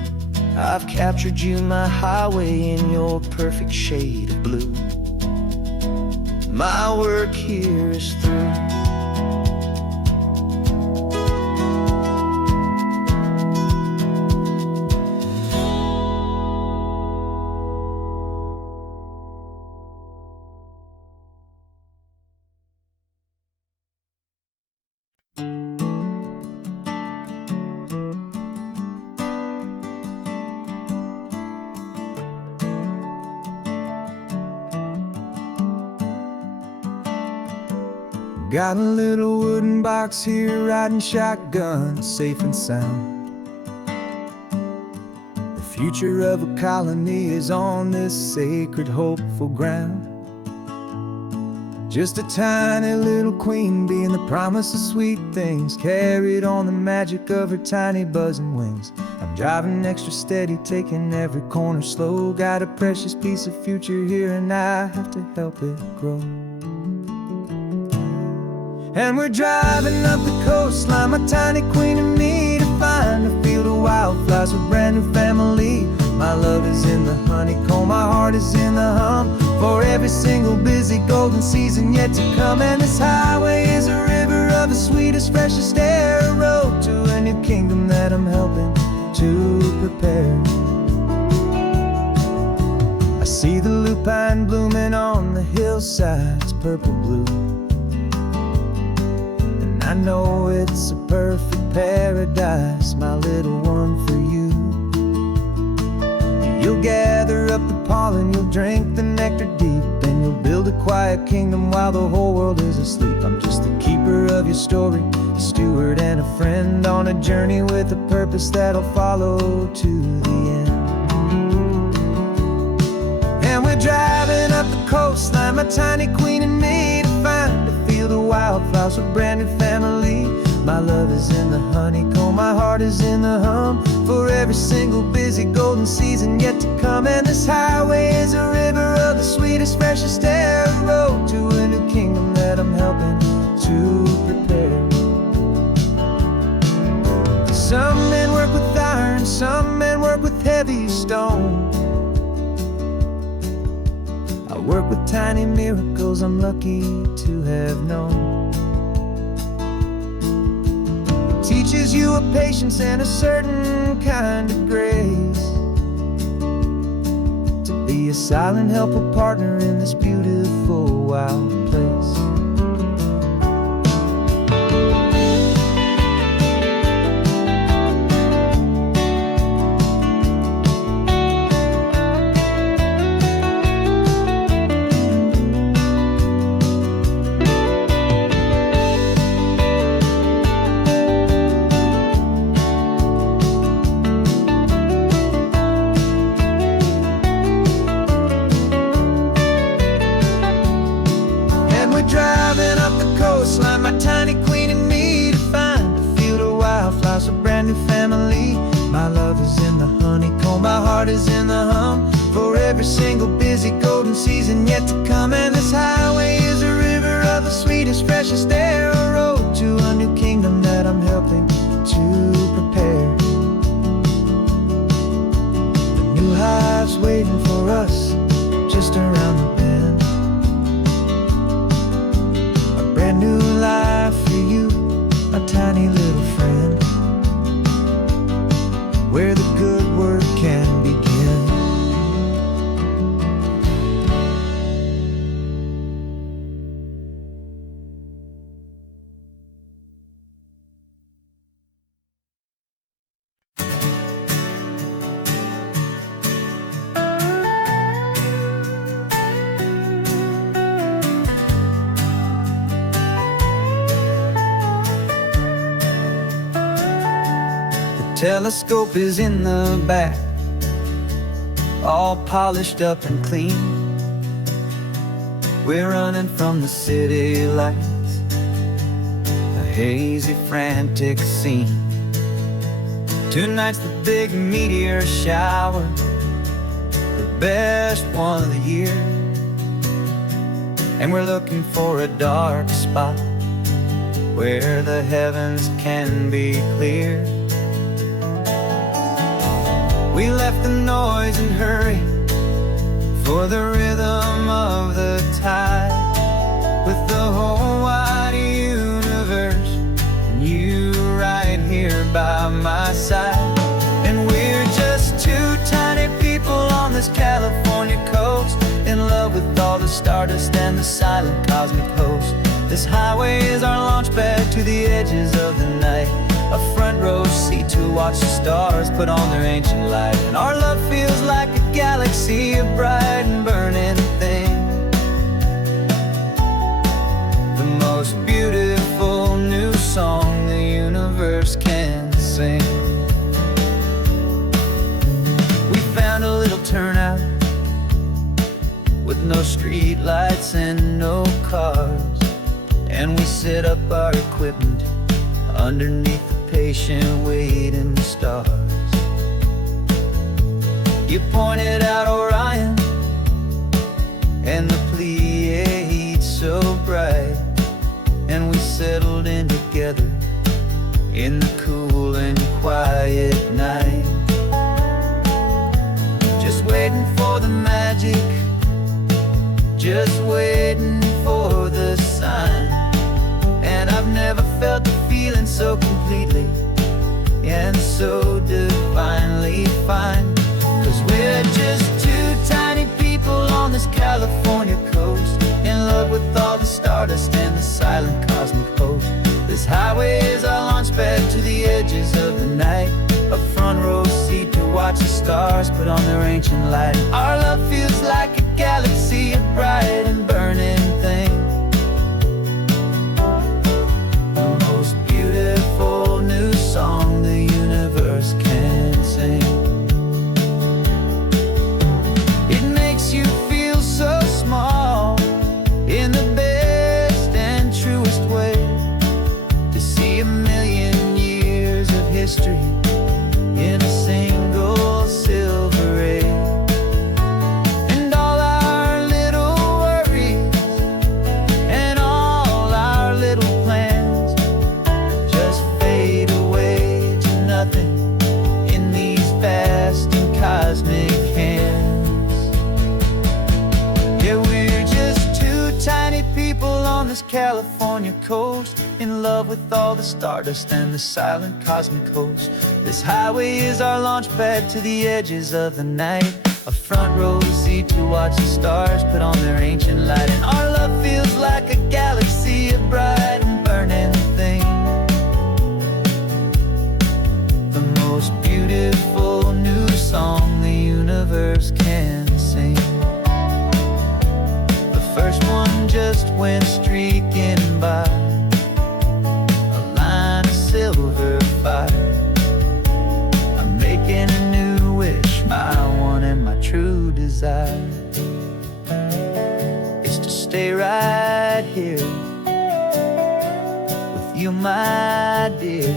I've captured you, my highway, in your perfect shade of blue. My work here is through. Got a little wooden box here, riding shotgun, safe and sound. The future of a colony is on this sacred, hopeful ground. Just a tiny little queen bee, and the promise of sweet things carried on the magic of her tiny buzzing wings. I'm driving extra steady, taking every corner slow. Got a precious piece of future here, and I have to help it grow. And we're driving up the coastline, my tiny queen and me, to find a field of wildflowers with brand new family. My love is in the honeycomb, my heart is in the hum, for every single busy golden season yet to come. And this highway is a river of the sweetest, freshest air, a road to a new kingdom that I'm helping to prepare. I see the lupine blooming on the hillsides, purple blue. I know it's a perfect paradise, my little one, for you. You'll gather up the pollen, you'll drink the nectar deep, and you'll build a quiet kingdom while the whole world is asleep. I'm just the keeper of your story, a steward and a friend, on a journey with a purpose that'll follow to the end. And we're driving up the coastline, my tiny queen and me, to find a field of wildflowers with brand new family. My love is in the honeycomb, my heart is in the hum, for every single busy golden season yet to come. And this highway is a river of the sweetest, freshest air, a road to a new kingdom that I'm helping to prepare. Some men work with iron, some men work with heavy stone. I work with tiny miracles I'm lucky to have known. It teaches you a patience and a certain kind of grace, to be a silent helper partner in this beautiful wild place. single busy golden season yet to come. And this highway is a river of the sweetest, freshest air, a road to a new kingdom that I'm helping to prepare. The new hive's waiting for us just around the bend. A brand new life for you, a tiny little friend, where the good work can begin. Telescope is in the back, all polished up and clean. We're running from the city lights, a hazy, frantic scene. Tonight's the big meteor shower, the best one of the year. And we're looking for a dark spot where the heavens can be clear. We left the noise and hurry for the rhythm of the tide, with the whole wide universe and you right here by my side. And we're just two tiny people on this California coast, in love with all the stardust and the silent cosmic host. This highway is our launch pad to the edges of the night, a front row seat to watch the stars put on their ancient light. And our love feels like a galaxy, a bright and burning thing, the most beautiful new song the universe can sing. We found a little turnout with no street lights and no cars, and we set up our equipment underneath the patient waiting stars. You pointed out Orion and the Pleiades so bright, and we settled in together in the cool and quiet night, just waiting for the magic, just waiting for the sign. And I've never felt the feeling so completely and so divinely fine. 'Cause we're just two tiny people on this California coast, in love with all the stardust and the silent cosmic host. This highway is our launch pad to the edges of the night, a front row seat to watch the stars put on their ancient light. Our love feels like a galaxy, a bright and burning thing, the most beautiful new song the universe can sing. It makes you feel so small in the best and truest way, to see a million years of history in a single silver ray. And all our little worries and all our little plans just fade away to nothing in these vast and cosmic hands. Yeah, we're just two tiny people on this California coast, in love with all the stardust and the silent cosmic host. This highway is our launch pad to the edges of the night, a front row seat to watch the stars put on their ancient light. And our love feels like a galaxy, a bright and burning thing, the most beautiful new song the universe can sing. The first one just went streaking by, a line of silver fire. I'm making a new wish, my one and my true desire is to stay right here with you, my dear.